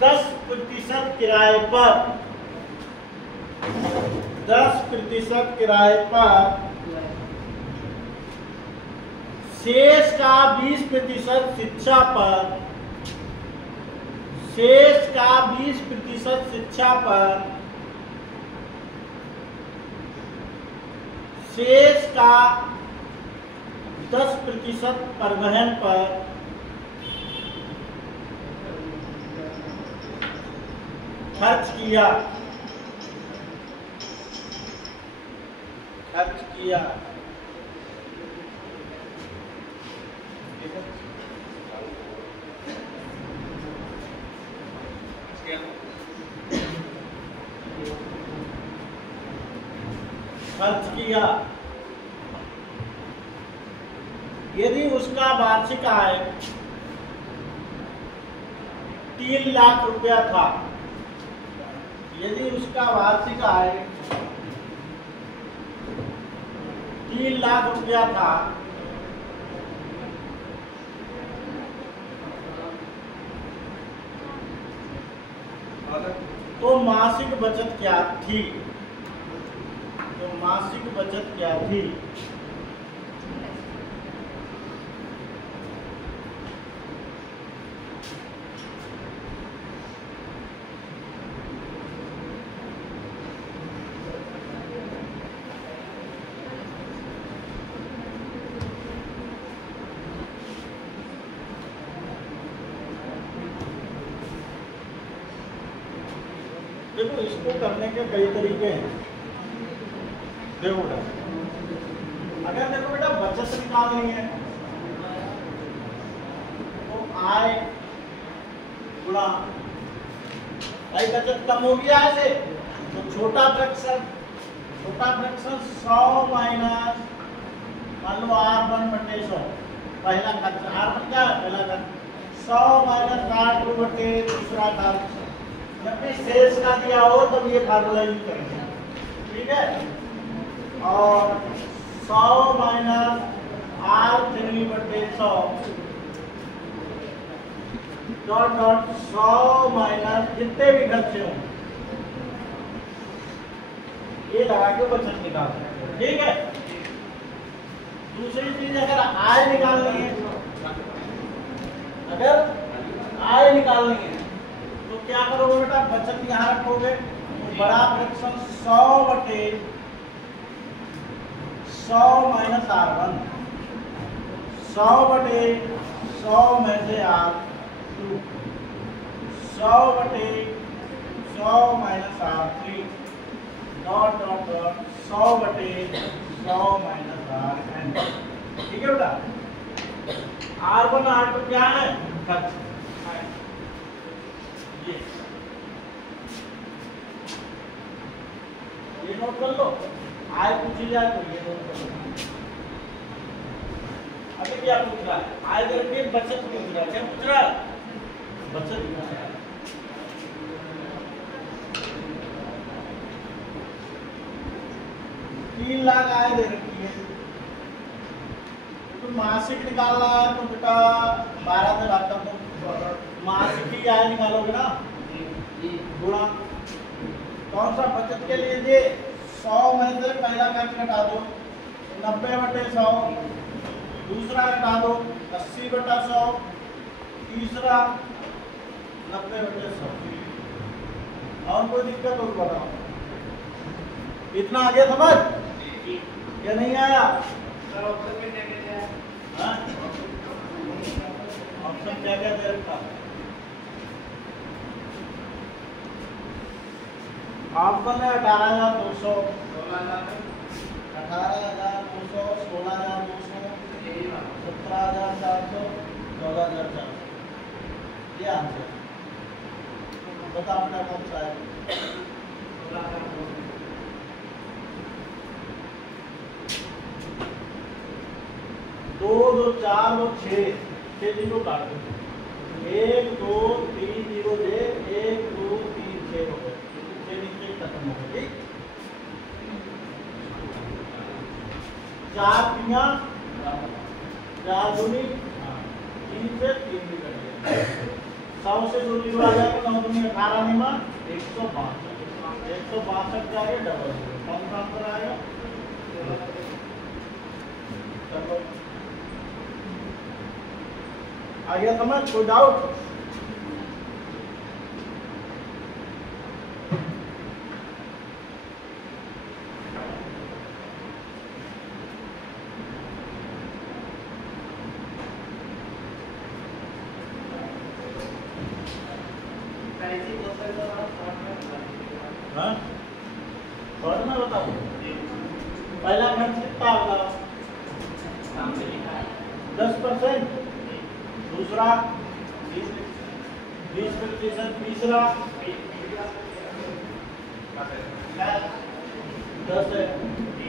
10% किराए पर 10% किराए पर शेष का 20% शिक्षा पर, शेष का 20% शिक्षा पर, शेष का 10% परिवहन पर, खर्च किया। खर्च किया यदि उसका वार्षिक आय 3 लाख रुपया था, यदि उसका वार्षिक आय 3 लाख रुपया था, तो मासिक बचत क्या थी? तो मासिक बचत क्या थी? देखो, इसको करने के कई तरीके हैं। देखो बेटा, अगर देखो बेटा बचत निकालनी है तो आय गुणा, भाई बचत कम होगी आय से, तो छोटा फ्रैक्शन 100 माइनस मान लो R1 बटे 100, पहला खर्च R1 क्या है? पहला खर्च 100 माइनस R2 बटे दूसरा खर्च। जब भी शेष का दिया हो तब ये फार्मूला यूज करेंगे, ठीक है। और 100 माइनस R3 बटे 100 डॉट डॉट 100 माइनस जितने भी खर्चे हों, ये लगा के बचत निकाल सकते हैं, ठीक है। दूसरी चीज, अगर आय निकालनी है, तो क्या करोगे बेटा? बचत यहाँ रखोगे, तो बड़ा फ्रैक्शन 100 बटे 100 माइनस R1, 100 बटे 100 में से R2, 100 बटे 100 minus R3 dot dot dot 100 बटे 100 माइनस Rn, ठीक है बेटा। R1 R2 क्या है? खर्च। ये नोट कर लो, आय पूछी जाए तो ये नोट कर लो। अभी क्या पूछ रहा है? आय करके बचत पूछ रहा है। क्या पूछ रहा है? बचत पूछ रहा है। तीन लाख आय दे रखी है, तो मासिक निकालना है तो बेटा 12 से भाग कर दो, मासिक की आय निकालोगे ना, गुणा कौन सा? बचत के लिए ये 100 में से पहला खर्च घटा दो 90 बटे 100, दूसरा घटा दो 80 बटा 100, तीसरा 90 बटे 100। और कोई दिक्कत हो बताओ? इतना आगे समझ क्या नहीं आया? ऑप्शन क्या क्या दे रखा? ऑप्शन है 18,200, 18,200, 16,200, 17,400, 14,400। ये आंसर बता बेटा कौन सा है? 2 2 4 2 6 जीरो काट दो, 1 2 3 0 दे, 1 2 3 6 हो गए, नीचे खत्म हो गए, ठीक। 4 पिया 4 दूनी 3 से 3 भी कट गए, 100 से 2 जीरो आ जाएगा, 9 दूनी 18 निमा 162 जाएगा, डबल कौन सा आंसर आएगा? चलो आ गया समझ? कोई डाउट? शॉर्ट में बताओ, पहला खर्च कितना होगा? 10%, दूसरा 20%, तीसरा 10 है,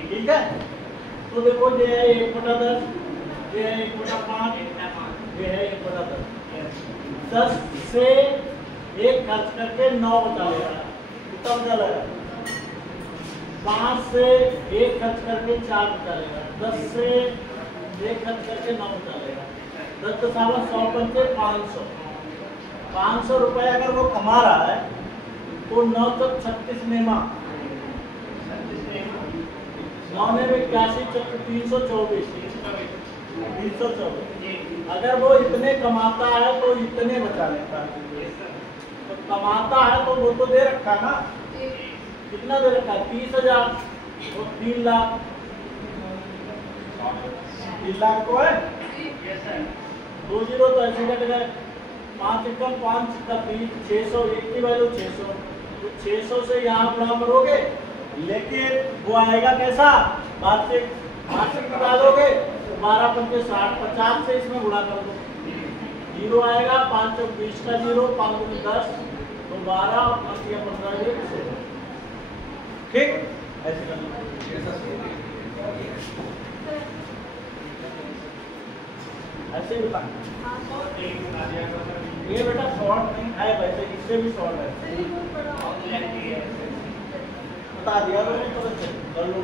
ठीक है। तो देखो ये 1/10 ये है 1/5, ये है 1/10। 10 से 1 खर्च करके 9 बचा लेगा, कितना बचा लेगा? 5 से 1 खर्च करके 4 बचा लेगा, 10 से 1 खर्च करके 9 बचा लेगा। 10 तो 100 पंचे 500। 500 रुपए अगर वो कमा रहा है तो 9 तक 36 नेमा, 9 ने 81, 324। अगर वो इतने कमाता है तो इतने बचा लेता है। तो कमाता है तो वो तो दे रखा ना, कितना दे रखा है? 30,000 और 3 लाख। 3 लाख को है 2 जीरो तो ऐसे कट गए। 5 एकम 5 का 30, 600, एक की वैल्यू 600। तो 600 से यहाँ गुणा करोगे, लेकिन वो आएगा कैसा? वार्षिक निकालोगे 12 पंचे 60, 50 से इसमें गुणा कर दो, जीरो आएगा। 5 चौक 20 का जीरो, 5 दूनी 10, तो 12 और 5 या 15 ये 16। ठीक, ऐसे कर लो। ऐसे ही बता। ये बेटा शॉर्ट नहीं है, वैसे इससे भी शॉर्ट है। बता दिया तो नहीं, तुरंत कर लो।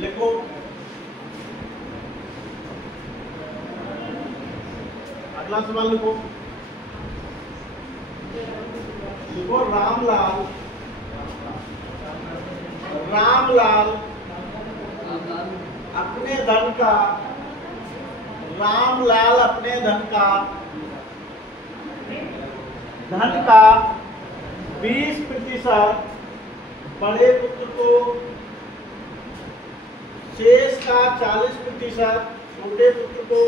लिखो अगला सवाल लिखो। लिखो रामलाल अपने धन का, रामलाल अपने धन का 20% बड़े पुत्र को, शेष का 40% छोटे पुत्र को,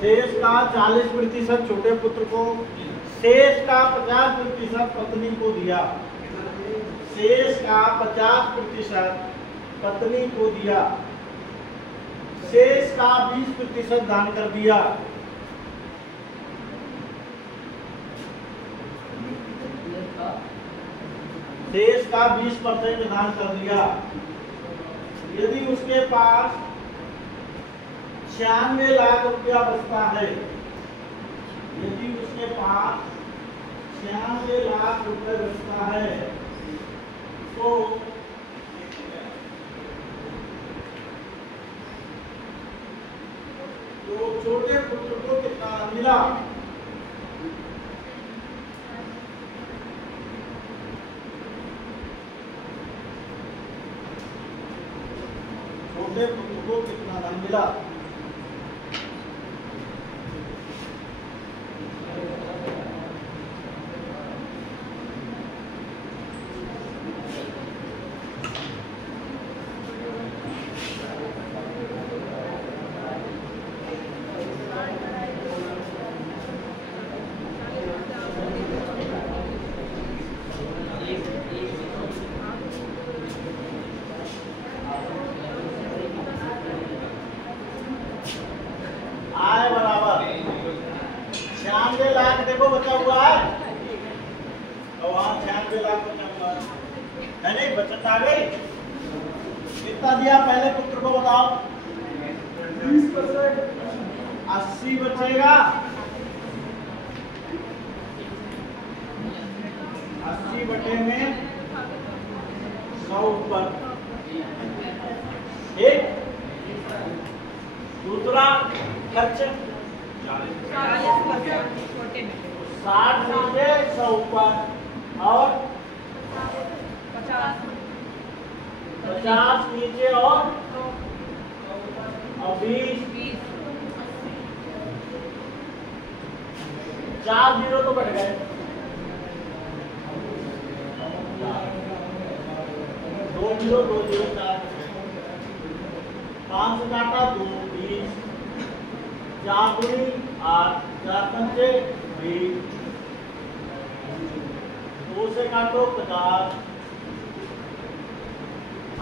शेष का 40% छोटे पुत्र को, शेष का 50% पत्नी को दिया। शेष का 50% पत्नी को दिया, शेष का 20% दान कर दिया। शेष का 20% दान कर दिया। यदि उसके पास 96 लाख रुपया बचता है, यदि उसके पास 96 लाख रुपए बचता है, तो छोटे पुत्र को कितना मिला? छोटे पुत्र को कितना धन मिला? आय बराबर 96 लाख देखो बचा हुआ है, और वहां 96 लाख बचा हुआ है, नहीं बचत आ गई। कितना दिया पहले पुत्र को बताओ? 20%, 80 बचेगा। 80 बटे में 100 ऊपर। एक दूसरा खर्च 60 नीचे 100 ऊपर, और 50 नीचे और 20। 4 जीरो तो बढ़ गए, जीरो 2 0 4 5 से काटा 2 20 4 दूनी 8 4 पंचे 20 2 से काटो 50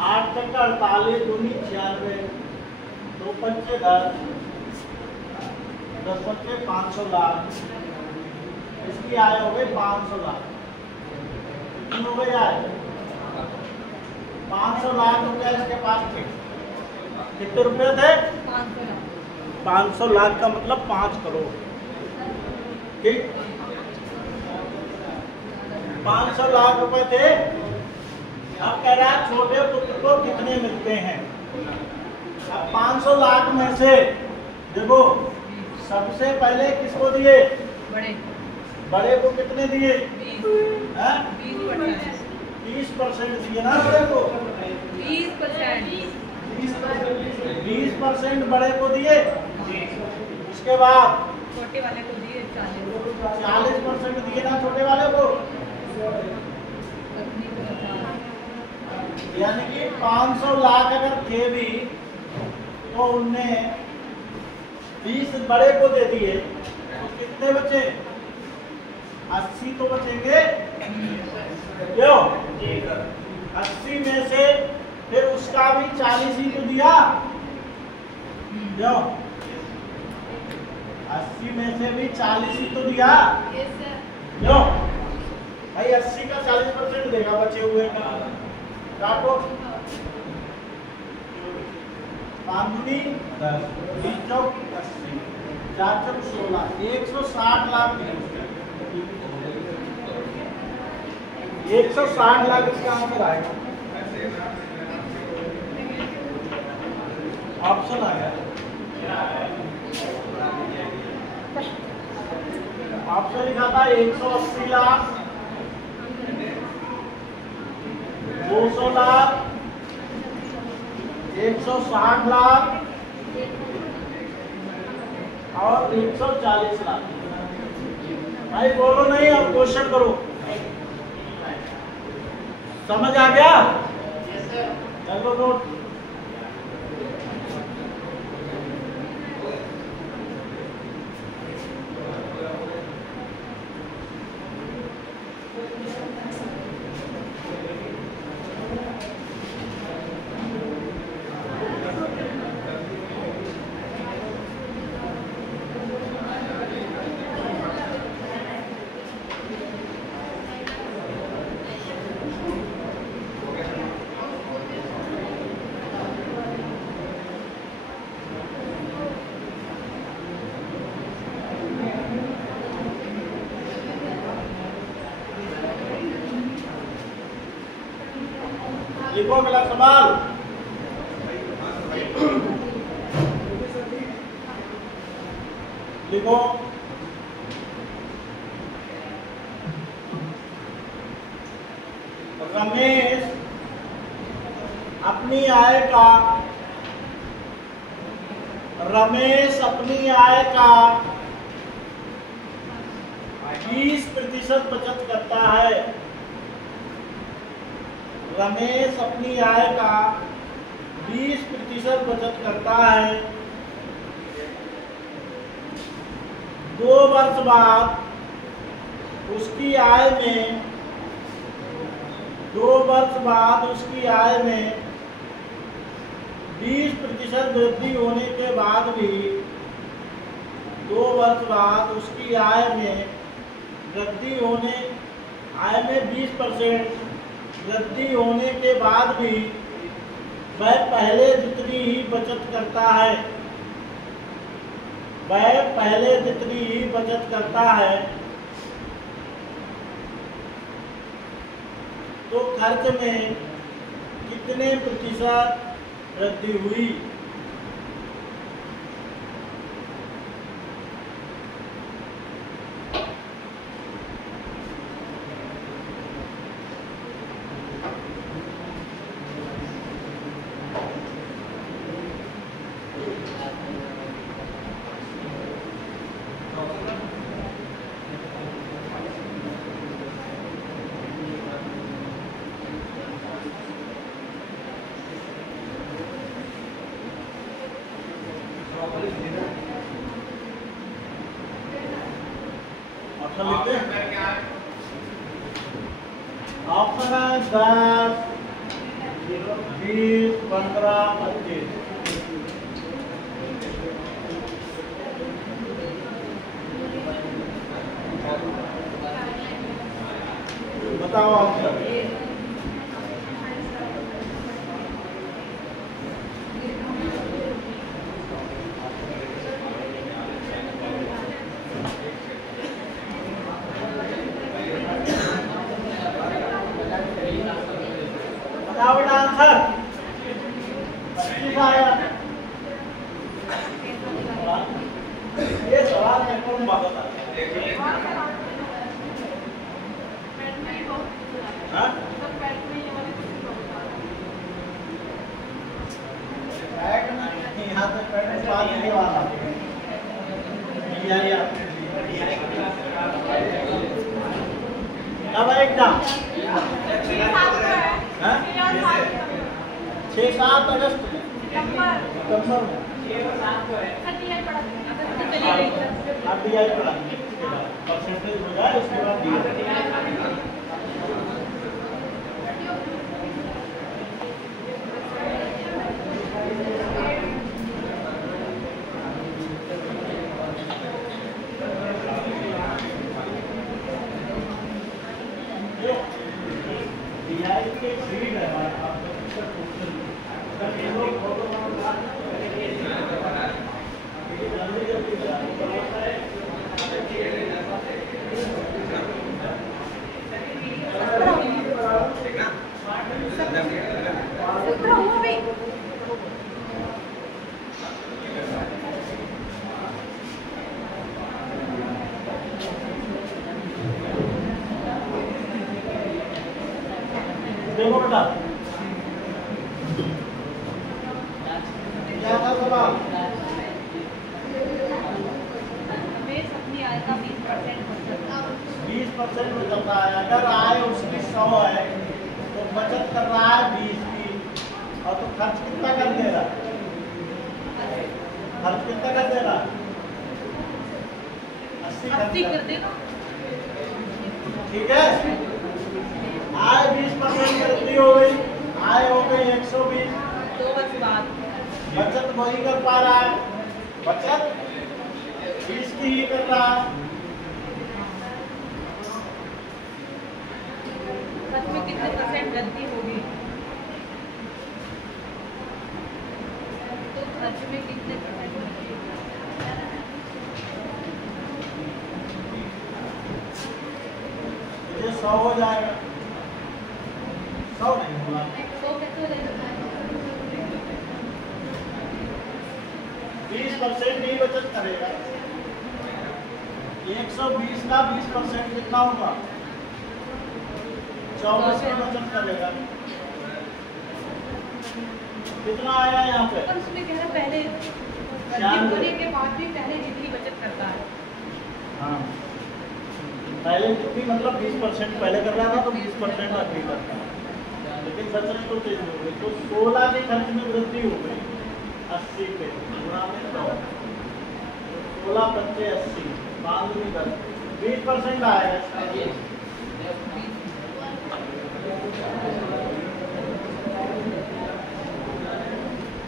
8 चक्का 48 दूनी 96 2 पंचे 10 10 पंचे 500 लाख। इसकी आय हो गई 500 लाख। कितनी हो गई आय? 500 लाख रुपया इसके पास थे। कितने रुपए थे? 500 लाख का मतलब 5 करोड़। ठीक, 500 लाख रुपए थे। अब कह रहा है छोटे पुत्र को कितने मिलते हैं। अब 500 लाख में से देखो सबसे पहले किसको दिए? बड़े को कितने दिए? 20% दिए ना बड़े को। 20% बड़े को दिए। उसके बाद छोटे वाले को दिए 40% दिए ना छोटे वाले को। यानी कि 500 लाख अगर थे भी तो उनने 20 बड़े को दे दिए तो कितने बचे? 80 तो बचेंगे क्यों? 80 में से फिर उसका भी 40 ही तो दिया क्यों? 80 में से भी 40 ही तो दिया क्यों? भाई 80 का 40% देगा बचे हुए का। काटो 5 दूनी 10 20 चौक 80 4 चौक 16 160 लाख 160 लाख इसका आंसर आएगा। ऑप्शन आया। ऑप्शन लिखा था 180 लाख 200 लाख 160 लाख और 140 लाख। भाई बोलो नहीं, अब क्वेश्चन करो। समझ आ गया? चलो नोट। लिखो अगला सवाल। लिखो रमेश अपनी आय का 20% बचत करता है। रमेश अपनी आय का 20% बचत करता है। 2 वर्ष बाद उसकी आय में 20% वृद्धि होने के बाद भी 2 वर्ष बाद उसकी आय में 20% वृद्धि होने के बाद भी वह पहले जितनी ही बचत करता है तो खर्च में कितने प्रतिशत वृद्धि हुई? ऑप्शन में क्या है? ऑप्शन है 10, 20, 15, 25। बताओ ऑप्शन। बताओ बेटा आंसर। 25 आया। ये सवाल मेरे को बहुत आता है। हाँ? बैग में यहाँ पे बैग में सवाल नहीं वाला। ये अब एक नाम 6-7 अगस्त में सितंबर में RBI पढ़ा परसेंटेज हो जाए उसके बाद के सीट है हमारा देखो बेटा क्या था सवाल। अपनी आय का 20% में चल रहा है। अगर आय उसकी 100 है तो बचत कर रहा है 20 की, और तो खर्च कितना कर देगा? खर्च कितना कर देगा? 80 कर देगा। ठीक है। आय 20% वृद्धि हो गई, आय हो गई 120। 2 वर्ष बाद बचत वही कर पा रहा है, बचत 20 की ही कर रहा है। खर्च में कितने % वृद्धि होगी? तो खर्च में कितने % वृद्धि? ये 100 हो जाएगा। 100 नहीं होगा। 100 कैसे हो जाएगा? 20% ही बचत करेगा। 120 का 20% कितना होगा? 24 में बचत करेगा। कितना आया यहाँ पे? पर उसमें कह रहा पहले वृद्धि होने के बाद भी पहले जितनी बचत करता है। हाँ, पहले जितनी मतलब 20% पहले कर रहा था तो 20% अभी करता है, लेकिन बचत तो चेंज हो गई। तो 16 के खर्च में वृद्धि हो गई 80 पे गुणा में 100, 16 25 80 5 में 10 20% आएगा।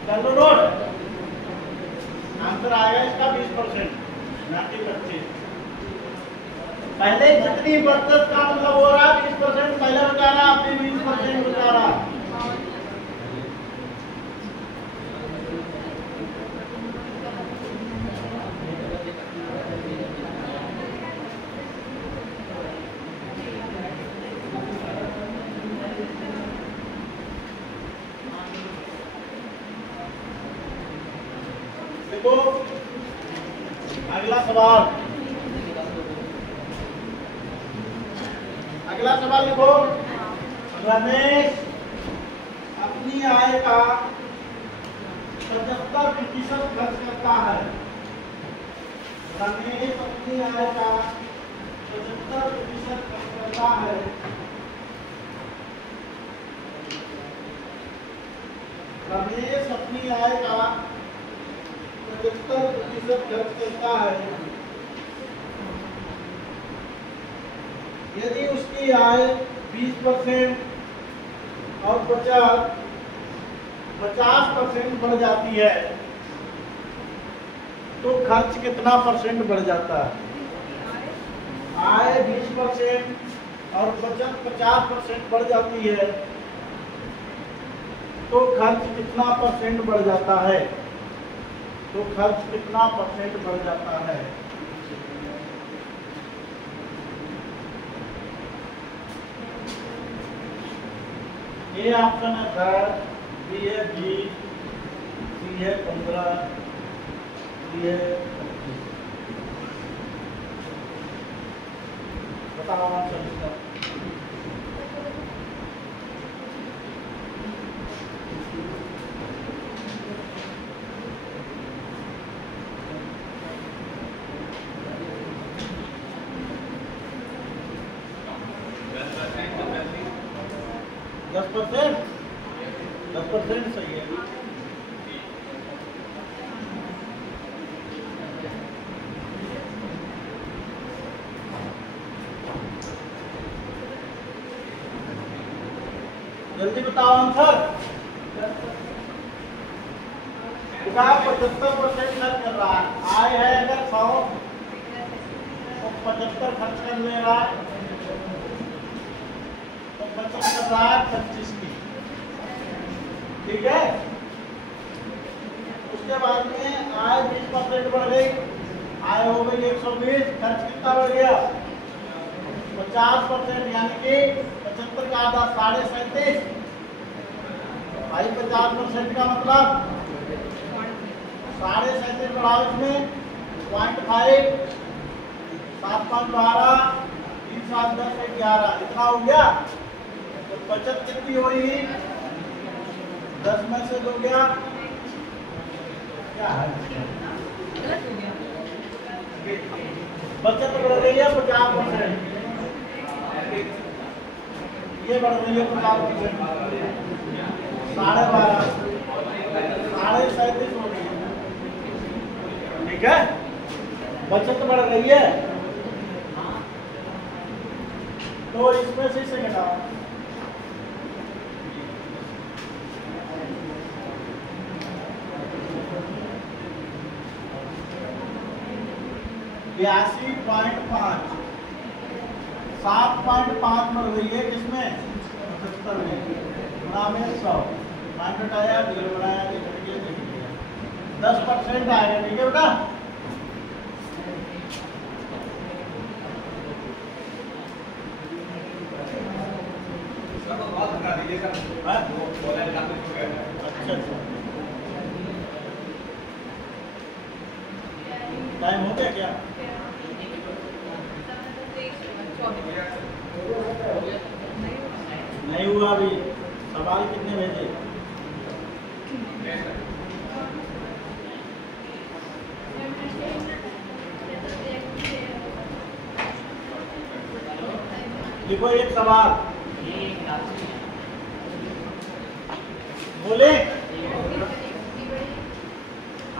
चलो नोट आंसर आएगा इसका 20%, ना कि 25। पहले जितनी बचत का मतलब हो रहा है 20% पहले बता रहा, आपने 20% बता रहा। देखो अगला सवाल, अगला सवाल लिखो। रमेश अपनी आय का 75% खर्च करता है। रमेश अपनी आय का 75% खर्च करता है। रमेश अपनी आय का 75% खर्च करता है। यदि उसकी आय 20% और 50% बढ़ जाती है तो खर्च कितना परसेंट बढ़ जाता है? आय 20% और बचत 50% बढ़ जाती है तो खर्च कितना परसेंट बढ़ जाता है? तो खर्च कितना परसेंट बढ़ जाता है? ये ऑप्शन है 10, बी है 20, सी है 15, डी है 25। बताओ ऑप्शन इसका। दस परसेंट सही है। जल्दी बताओ आंसर। 75% खर्च कर रहा है। आय है अगर 100 तो 75 खर्च कर ले रहा है तो बचत कर रहा है 25 की। ठीक है। उसके बाद में आय 20% बढ़ गई, आय हो गई 120, खर्च कितना बढ़ गया? 50%, यानी कि 75 का आधा 37.5। भाई 50% का मतलब 37.5 बढ़ाओ इसमें 0.5, 7.12, 3, 7, 10, 11, इतना हो गया। तो बचत कितनी हुई? 10 में से 2 गया क्या है? बचत बढ़ रही है 50%, ये बढ़ रही है 50%, 12.5, 37.5 हो रही है। ठीक है, बचत बढ़ रही है तो इसमें से इसे घटाओ। बयासी 7.5 बढ़ रही है किसमें? 75 में। गुणा में 100, माइनस आया, जीरो बनाया, 10% आएगा। ठीक है बेटा। अच्छा, टाइम हो गया क्या? नहीं हुआ अभी। सवाल कितने भेजे? लिखो एक सवाल। बोले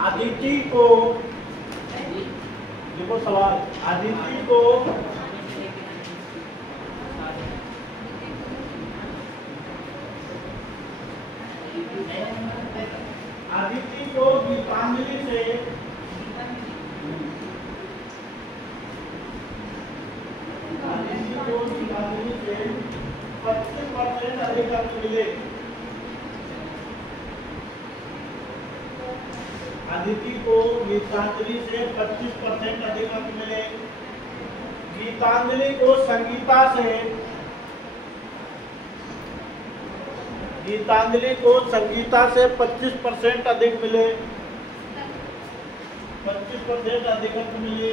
अदिति को, देखो सवाल, अदिति को गीतांजलि से 25% अधिक अंक मिले। अदिति को गीतांजलि से 25% अधिक अंक मिले। गीतांजलि को संगीता से 25% अधिक मिले। 25% अधिक अंक मिले।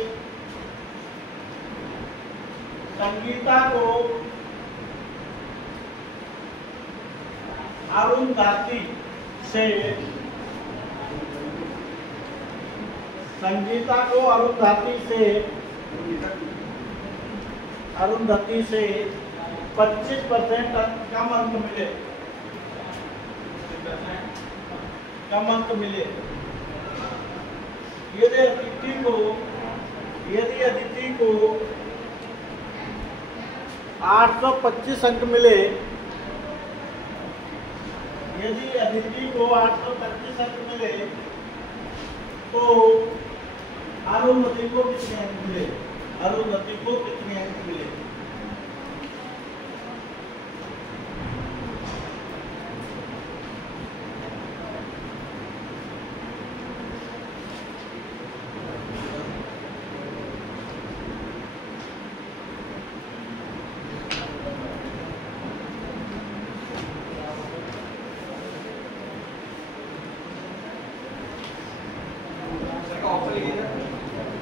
संगीता को अरुंधति से 25% कम अंक मिले। यदि अदिति को 825 अंक मिले, यदि अदिति को 825 अंक मिले तो अरुंधति को कितने अंक मिले? अरुंधति को कितने अंक मिले?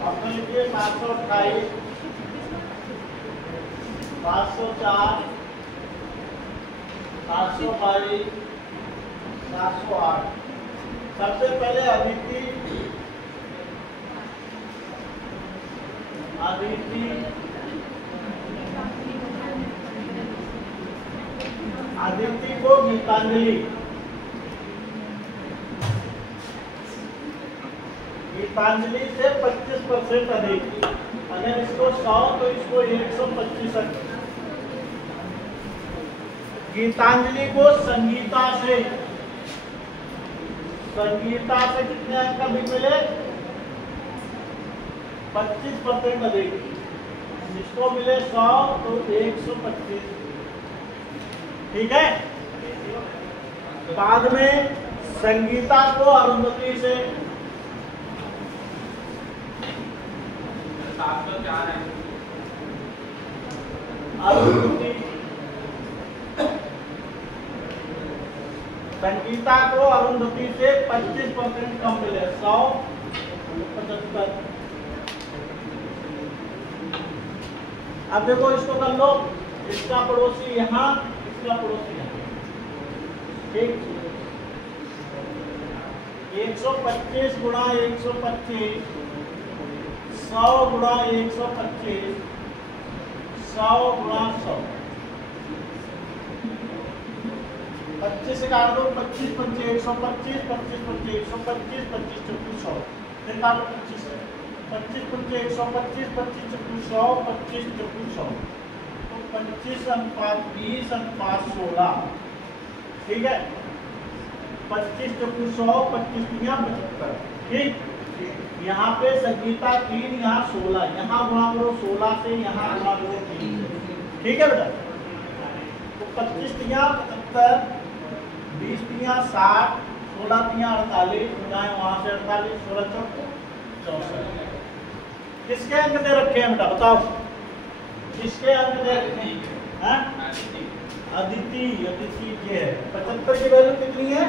ऑप्शन लिखिए 528, 504, 722, 708। सबसे पहले अदिति को गीतांजलि से 25% अधिक। अगर इसको 100 तो इसको 125 अंक। गीतांजलि को संगीता से कितने अंक अधिक मिले? 25% अधिक। इसको मिले 100 तो 125। ठीक है। बाद में संगीता को अरुंधति से 704 है। अरुंधति संगीता को अरुंधति से 25% कम मिले, 100 75। अब देखो इसको कर लो, इसका पड़ोसी यहाँ, इसका पड़ोसी यहाँ। ठीक, 125 गुणा 125, 100 गुणा 125, 100 गुणा 100, 25 से काट दो, 25 पंचे 125, 25 पंचे 125, 25 चौकी 100, फिर काटो 25 से, 25 पंचे 125, 25 चौकी 100, 25 चौकी 100, तो 25 अनुपात 20 अनुपात 16। ठीक है, 25 चौकी 100, 25 तिया 75। ठीक, यहाँ पे संगीता 3, यहाँ 16, यहाँ गुणा करो 16 से, यहाँ गुणा करो 3। ठीक है बेटा, तो 25 तिया 75, 20 तिया 60, 16 तिया 48, गुणाएं वहां से 48, 16 चौक 64। किसके अंक दे रखे हैं बेटा बताओ, किसके अंक दे रखे हैं? अदिति के है। 75 की वैल्यू कितनी है?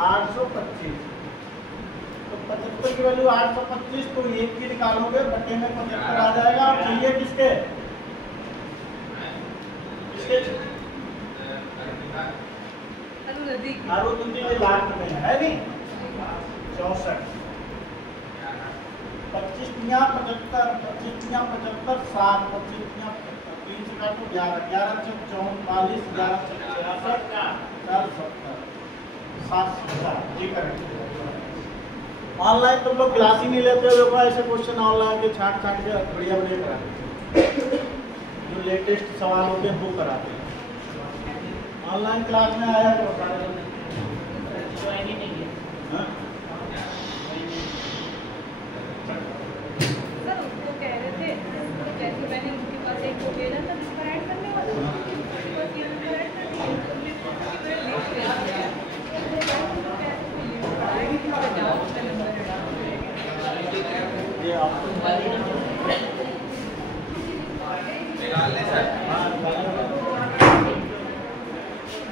825। तो 75 की वैल्यू 825, तो एक की निकालोगे बटे में 75 आ जाएगा। और चाहिए किसके? अरुंधति के लास्ट में है नहीं? 64। 25 तिया 75, 25 तिया 75, 60, 25 तिया 75, 3 से काटो 11, 11 चौक 44, 11 चौक 66, 4 70, 7 जी करेक्ट। ऑनलाइन तुम लोग क्लास ही नहीं लेते हो, देखो ऐसे क्वेश्चन ऑनलाइन के छाट के बढ़िया बढ़िया कराते, जो लेटेस्ट सवाल होते हैं वो कराते हैं। ऑनलाइन क्लास में आया तो सारे ज्वाइन ही नहीं किया। सर उसको कह रहे थे, जैसे मैंने उनके पास एक वो भेजा था जिस पर ऐड करने वाला, बस ये पर ऐड कर ये आपको निकाल ले सर। हाँ